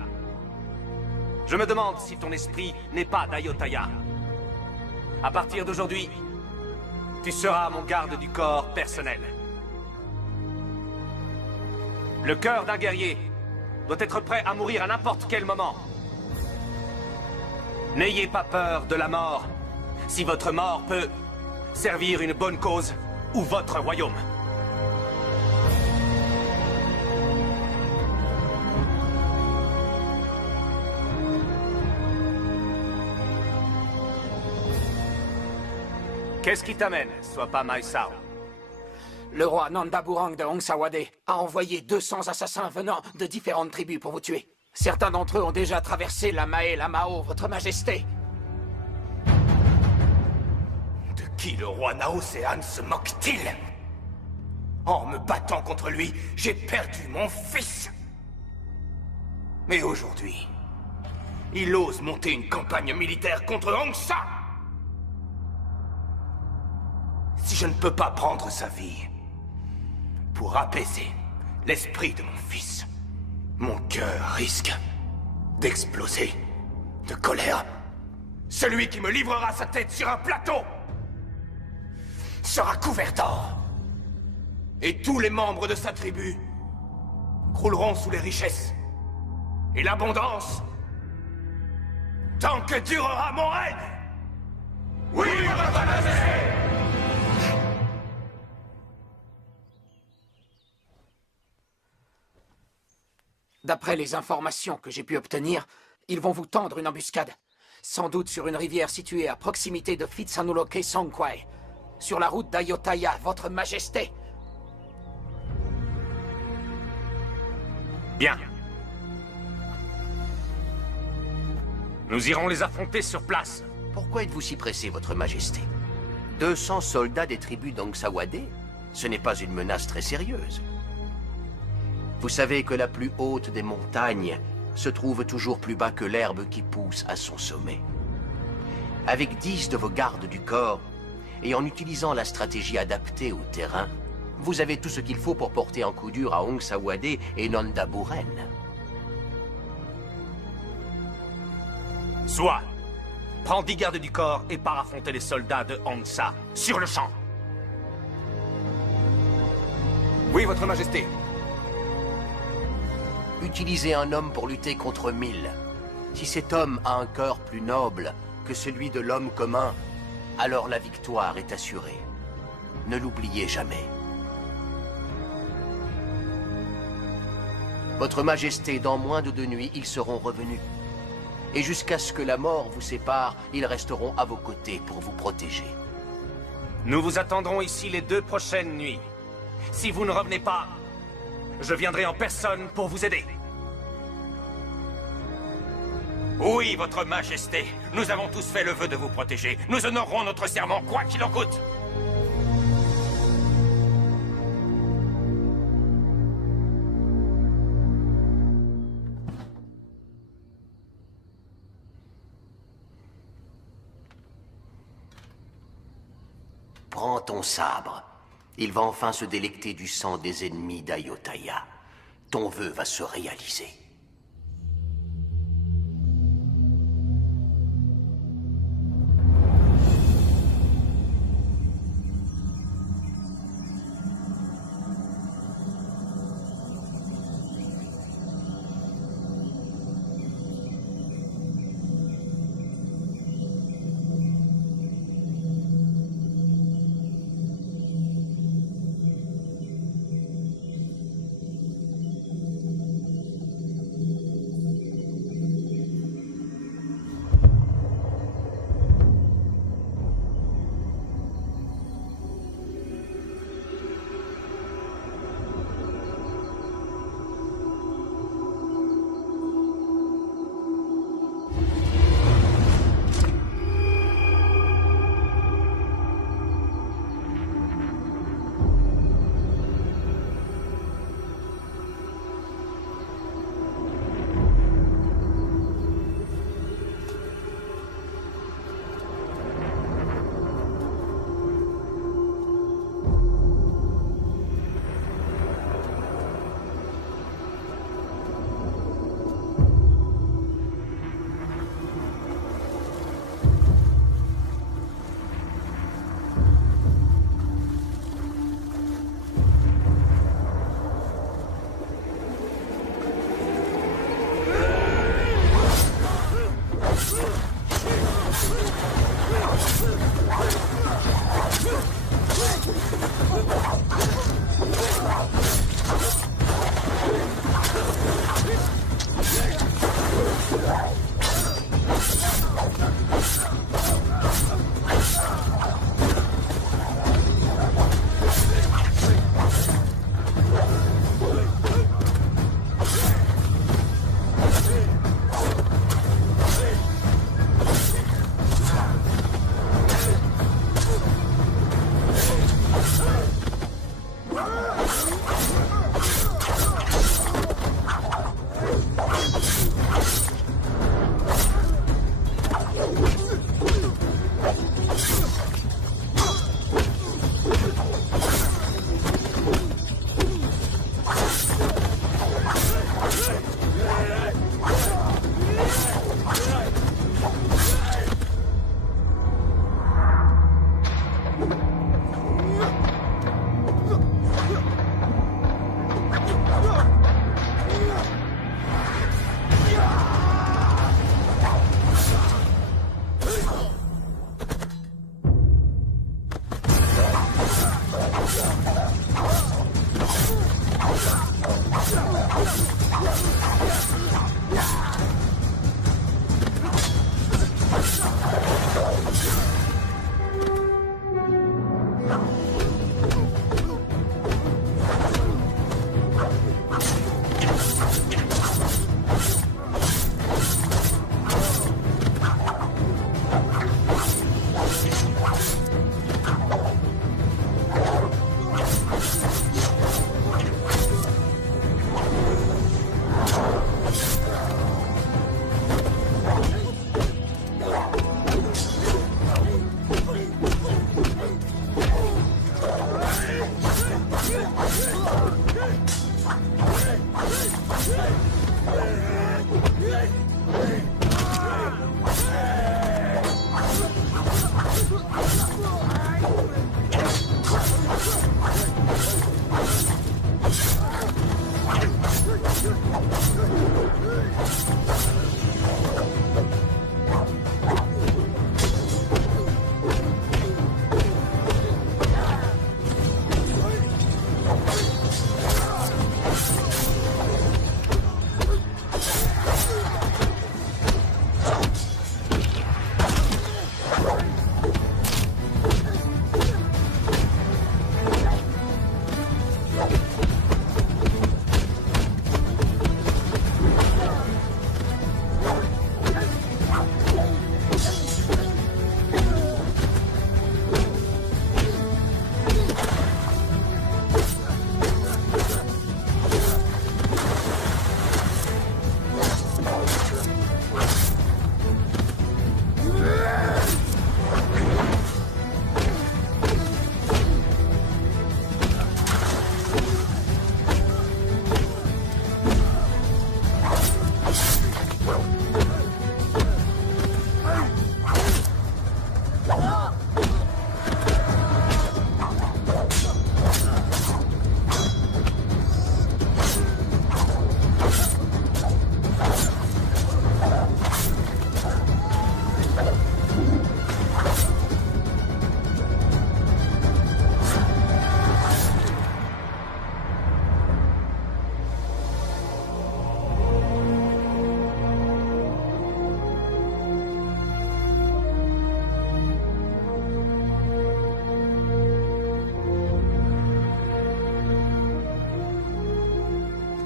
je me demande si ton esprit n'est pas d'Ayutthaya. À partir d'aujourd'hui, tu seras mon garde du corps personnel. Le cœur d'un guerrier doit être prêt à mourir à n'importe quel moment. N'ayez pas peur de la mort, si votre mort peut servir une bonne cause ou votre royaume. Qu'est-ce qui t'amène, sois pas Maesao? Le roi Nandaburang de Hongsawade a envoyé 200 assassins venant de différentes tribus pour vous tuer. Certains d'entre eux ont déjà traversé la Mae et la Mao, votre majesté. De qui le roi Naosean se moque-t-il? En me battant contre lui, j'ai perdu mon fils. Mais aujourd'hui, il ose monter une campagne militaire contre Hongsa. Si je ne peux pas prendre sa vie, pour apaiser l'esprit de mon fils, mon cœur risque d'exploser de colère. Celui qui me livrera sa tête sur un plateau sera couvert d'or. Et tous les membres de sa tribu crouleront sous les richesses et l'abondance tant que durera mon règne. Oui, votre majesté! D'après les informations que j'ai pu obtenir, ils vont vous tendre une embuscade. Sans doute sur une rivière située à proximité de Phitsanulok Songkhwai. Sur la route d'Ayutthaya, votre majesté. Bien. Nous irons les affronter sur place. Pourquoi êtes-vous si pressé, votre majesté? 200 soldats des tribus d'Hongsawade? Ce n'est pas une menace très sérieuse. Vous savez que la plus haute des montagnes se trouve toujours plus bas que l'herbe qui pousse à son sommet. Avec 10 de vos gardes du corps, et en utilisant la stratégie adaptée au terrain, vous avez tout ce qu'il faut pour porter un coup dur à Hongsawade et Nandaburen. Soit, prends 10 gardes du corps et pars affronter les soldats de Hongsa, sur le champ. Oui, votre majesté. Utilisez un homme pour lutter contre 1000. Si cet homme a un cœur plus noble que celui de l'homme commun, alors la victoire est assurée. Ne l'oubliez jamais. Votre Majesté, dans moins de 2 nuits, ils seront revenus. Et jusqu'à ce que la mort vous sépare, ils resteront à vos côtés pour vous protéger. Nous vous attendrons ici les 2 prochaines nuits. Si vous ne revenez pas, je viendrai en personne pour vous aider. Oui, votre majesté. Nous avons tous fait le vœu de vous protéger. Nous honorerons notre serment, quoi qu'il en coûte. Prends ton sabre. Il va enfin se délecter du sang des ennemis d'Ayutthaya. Ton vœu va se réaliser.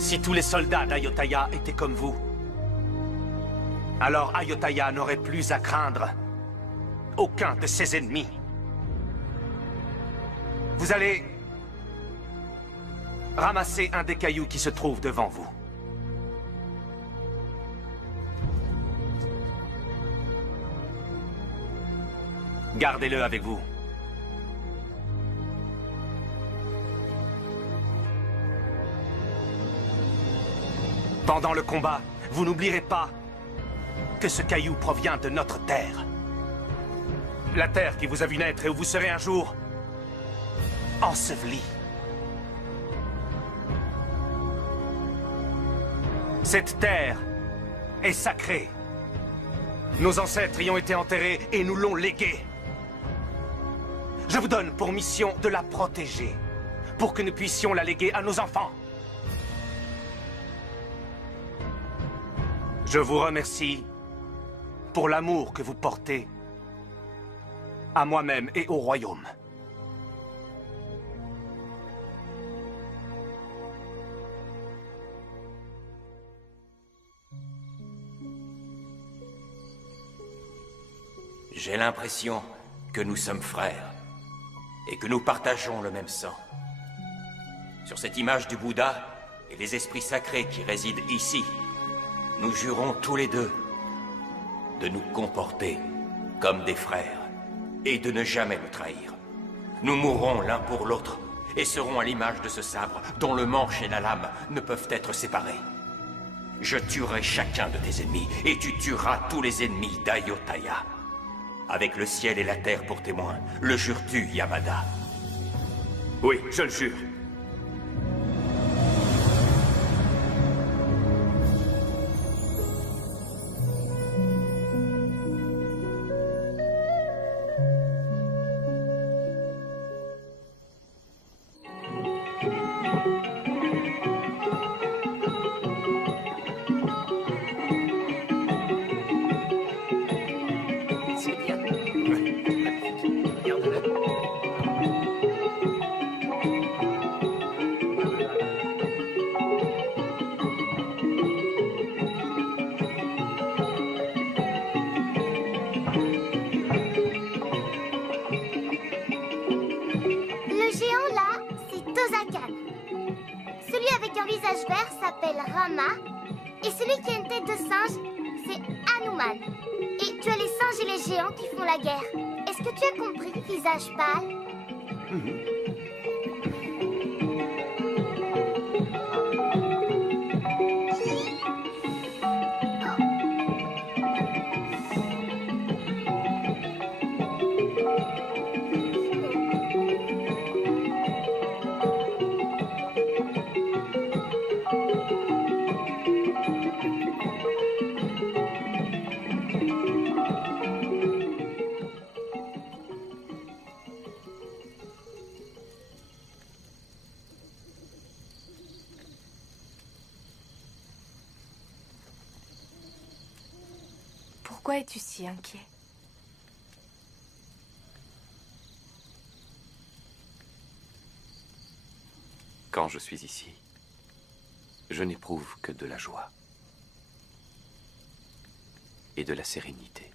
Si tous les soldats d'Ayutthaya étaient comme vous, alors Ayutthaya n'aurait plus à craindre aucun de ses ennemis. Vous allez ramasser un des cailloux qui se trouve devant vous. Gardez-le avec vous. Pendant le combat, vous n'oublierez pas que ce caillou provient de notre terre. La terre qui vous a vu naître et où vous serez un jour enseveli. Cette terre est sacrée. Nos ancêtres y ont été enterrés et nous l'ont léguée. Je vous donne pour mission de la protéger, pour que nous puissions la léguer à nos enfants. Je vous remercie pour l'amour que vous portez à moi-même et au royaume. J'ai l'impression que nous sommes frères et que nous partageons le même sang. Sur cette image du Bouddha et les esprits sacrés qui résident ici, nous jurons tous les deux de nous comporter comme des frères et de ne jamais nous trahir. Nous mourrons l'un pour l'autre et serons à l'image de ce sabre dont le manche et la lame ne peuvent être séparés. Je tuerai chacun de tes ennemis et tu tueras tous les ennemis d'Ayutthaya. Avec le ciel et la terre pour témoins, le jures-tu, Yamada? Oui, je le jure. C'est bien. Regarde-le. Le géant là, c'est Tozakan. Celui avec un visage vert s'appelle Rama. Et celui qui a une tête de singe, c'est Hanuman. Et tu as les singes et les géants qui font la guerre. Est-ce que tu as compris, visage pâle? Pourquoi es-tu si inquiet? Quand je suis ici, je n'éprouve que de la joie et de la sérénité.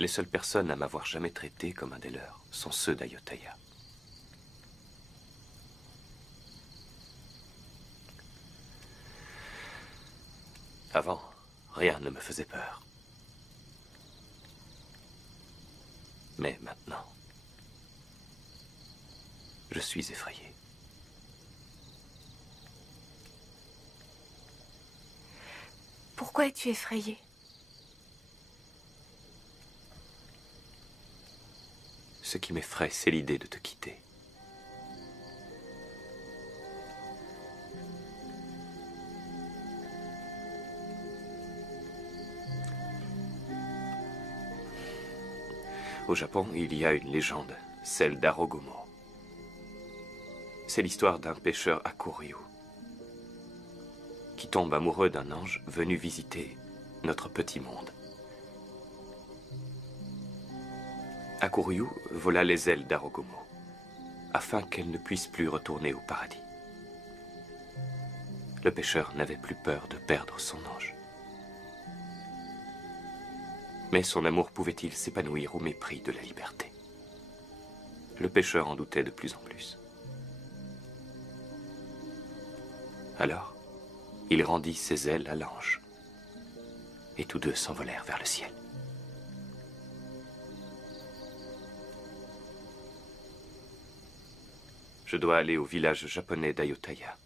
Les seules personnes à m'avoir jamais traité comme un des leurs sont ceux d'Ayutthaya. Avant, rien ne me faisait peur. Mais maintenant, je suis effrayé. Pourquoi es-tu effrayé? Ce qui m'effraie, c'est l'idée de te quitter. Au Japon, il y a une légende, celle d'Arogomo. C'est l'histoire d'un pêcheur Hakuryu qui tombe amoureux d'un ange venu visiter notre petit monde. Hakuryu vola les ailes d'Arogomo afin qu'elle ne puisse plus retourner au paradis. Le pêcheur n'avait plus peur de perdre son ange. Mais son amour pouvait-il s'épanouir au mépris de la liberté? Le pêcheur en doutait de plus en plus. Alors, il rendit ses ailes à l'ange, et tous deux s'envolèrent vers le ciel. Je dois aller au village japonais d'Ayutthaya.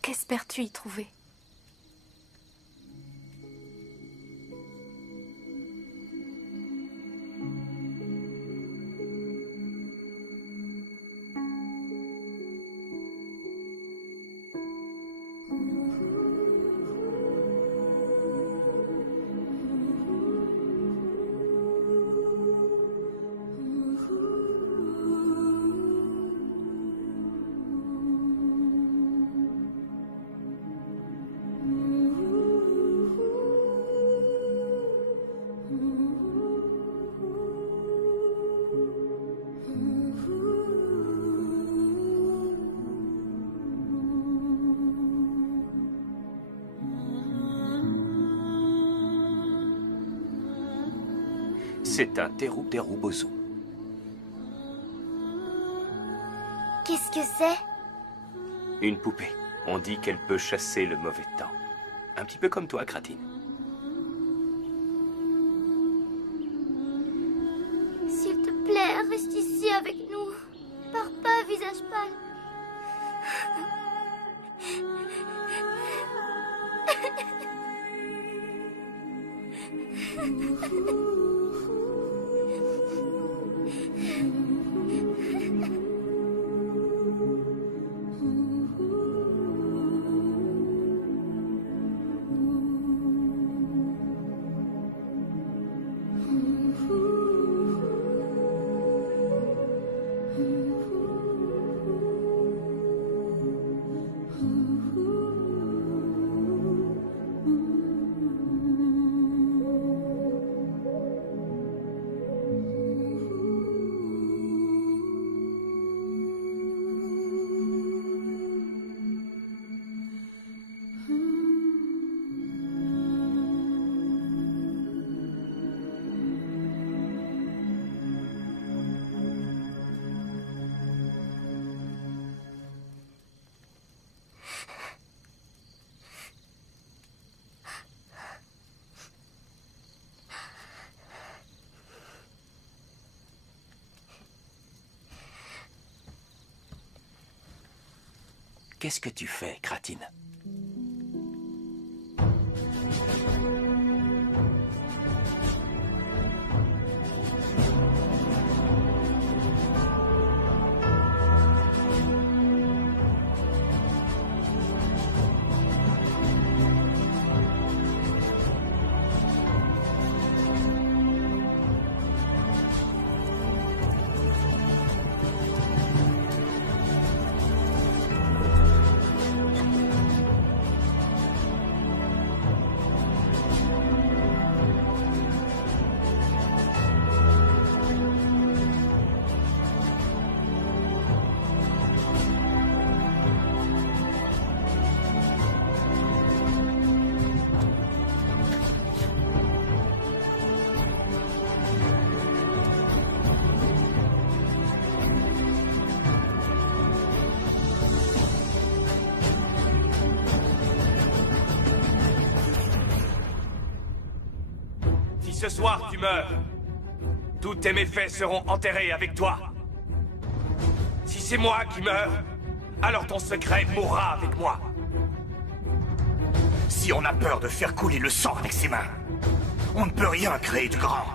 Qu'espères-tu y trouver? C'est un Teru Bozu. Qu'est-ce que c'est? Une poupée. On dit qu'elle peut chasser le mauvais temps. Un petit peu comme toi, Kratine. S'il te plaît, reste ici avec nous. Pars pas, visage pâle. Qu'est-ce que tu fais, Kratine? Ce soir, tu meurs. Tous tes méfaits seront enterrés avec toi. Si c'est moi qui meurs, alors ton secret mourra avec moi. Si on a peur de faire couler le sang avec ses mains, on ne peut rien créer de grand.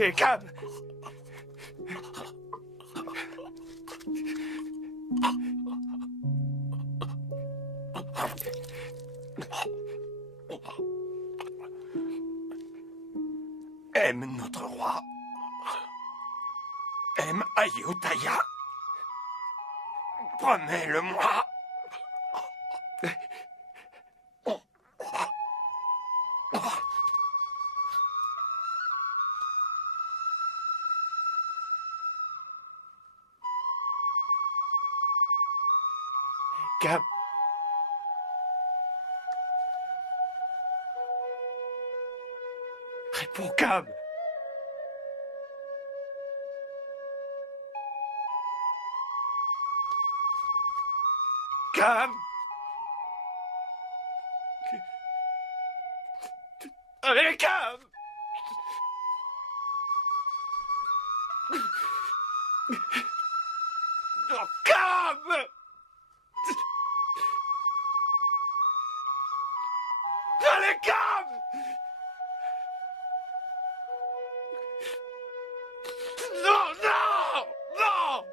Et Cam! Aime notre roi. Aime Ayutthaya. Promets-le-moi. Cam. Réponds, Cam. Cam. Allez, Cam. Oh, Cam. Allez, Cam. Non, non, non.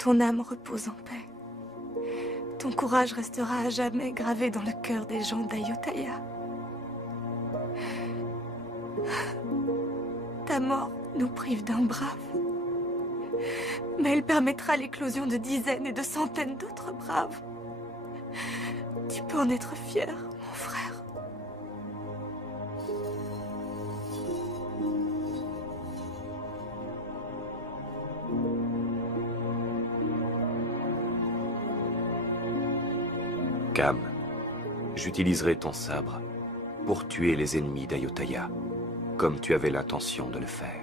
ton âme repose en paix. Ton courage restera à jamais gravé dans le cœur des gens d'Ayutthaya. Ta mort nous prive d'un brave. Mais elle permettra l'éclosion de dizaines et de centaines d'autres braves. Tu peux en être fier, mon frère. Cam, j'utiliserai ton sabre pour tuer les ennemis d'Ayutthaya, comme tu avais l'intention de le faire.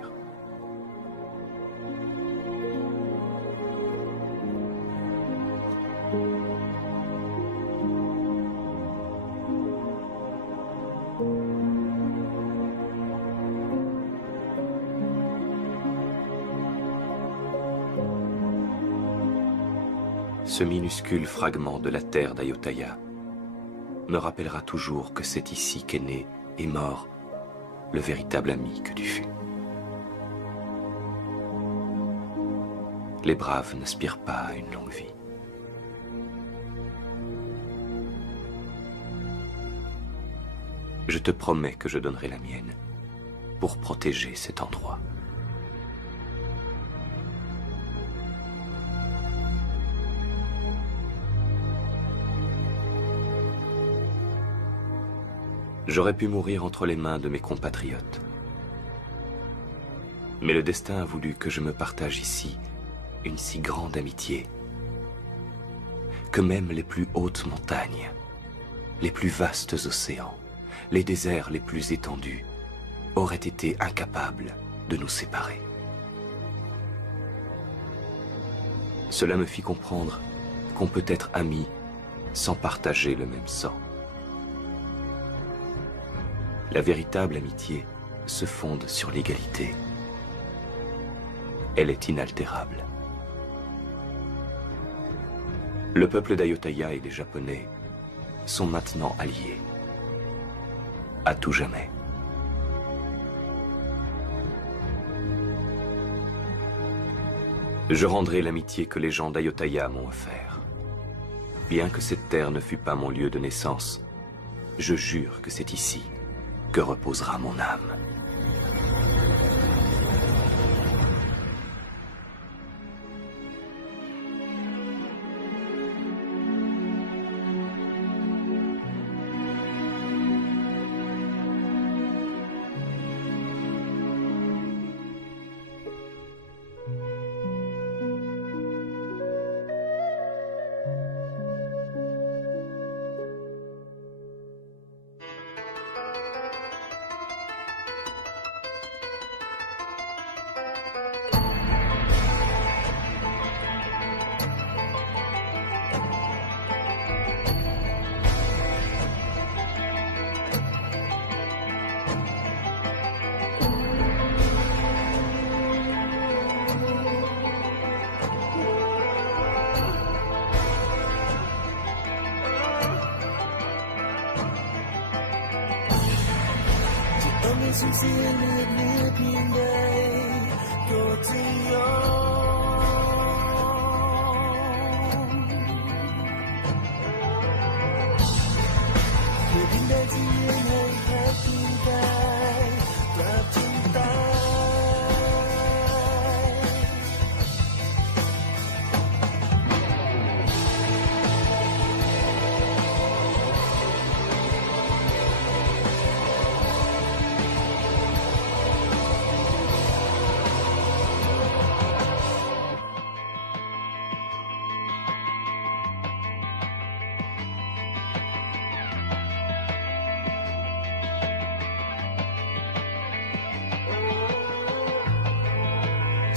Ce minuscule fragment de la terre d'Ayutthaya me rappellera toujours que c'est ici qu'est né et mort le véritable ami que tu fus. Les braves n'aspirent pas à une longue vie. Je te promets que je donnerai la mienne pour protéger cet endroit. J'aurais pu mourir entre les mains de mes compatriotes. Mais le destin a voulu que je me partage ici une si grande amitié que même les plus hautes montagnes, les plus vastes océans, les déserts les plus étendus auraient été incapables de nous séparer. Cela me fit comprendre qu'on peut être amis sans partager le même sang. La véritable amitié se fonde sur l'égalité. Elle est inaltérable. Le peuple d'Ayutthaya et les Japonais sont maintenant alliés. À tout jamais. Je rendrai l'amitié que les gens d'Ayutthaya m'ont offert. Bien que cette terre ne fût pas mon lieu de naissance, je jure que c'est ici que reposera mon âme.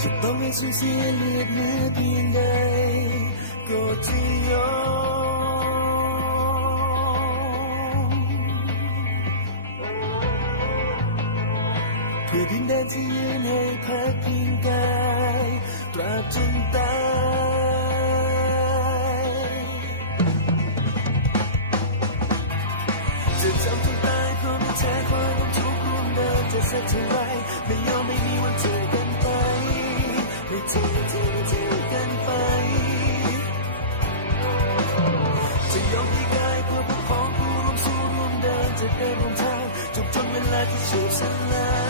จะต้องไม่สูญเสียเลือดเนื้อเพียงใดก็จะยอมเพื่อดินแดนที่ยืนให้พักพิงกายตราบจนตายจะจำจนตายคนแท้ความทุกข์ร่วมเดินจะสักเท่าไรไม่ยอมไม่มีวันทิ้งกันไปไม่ทิ้งกันไป ที่ชีพสลาย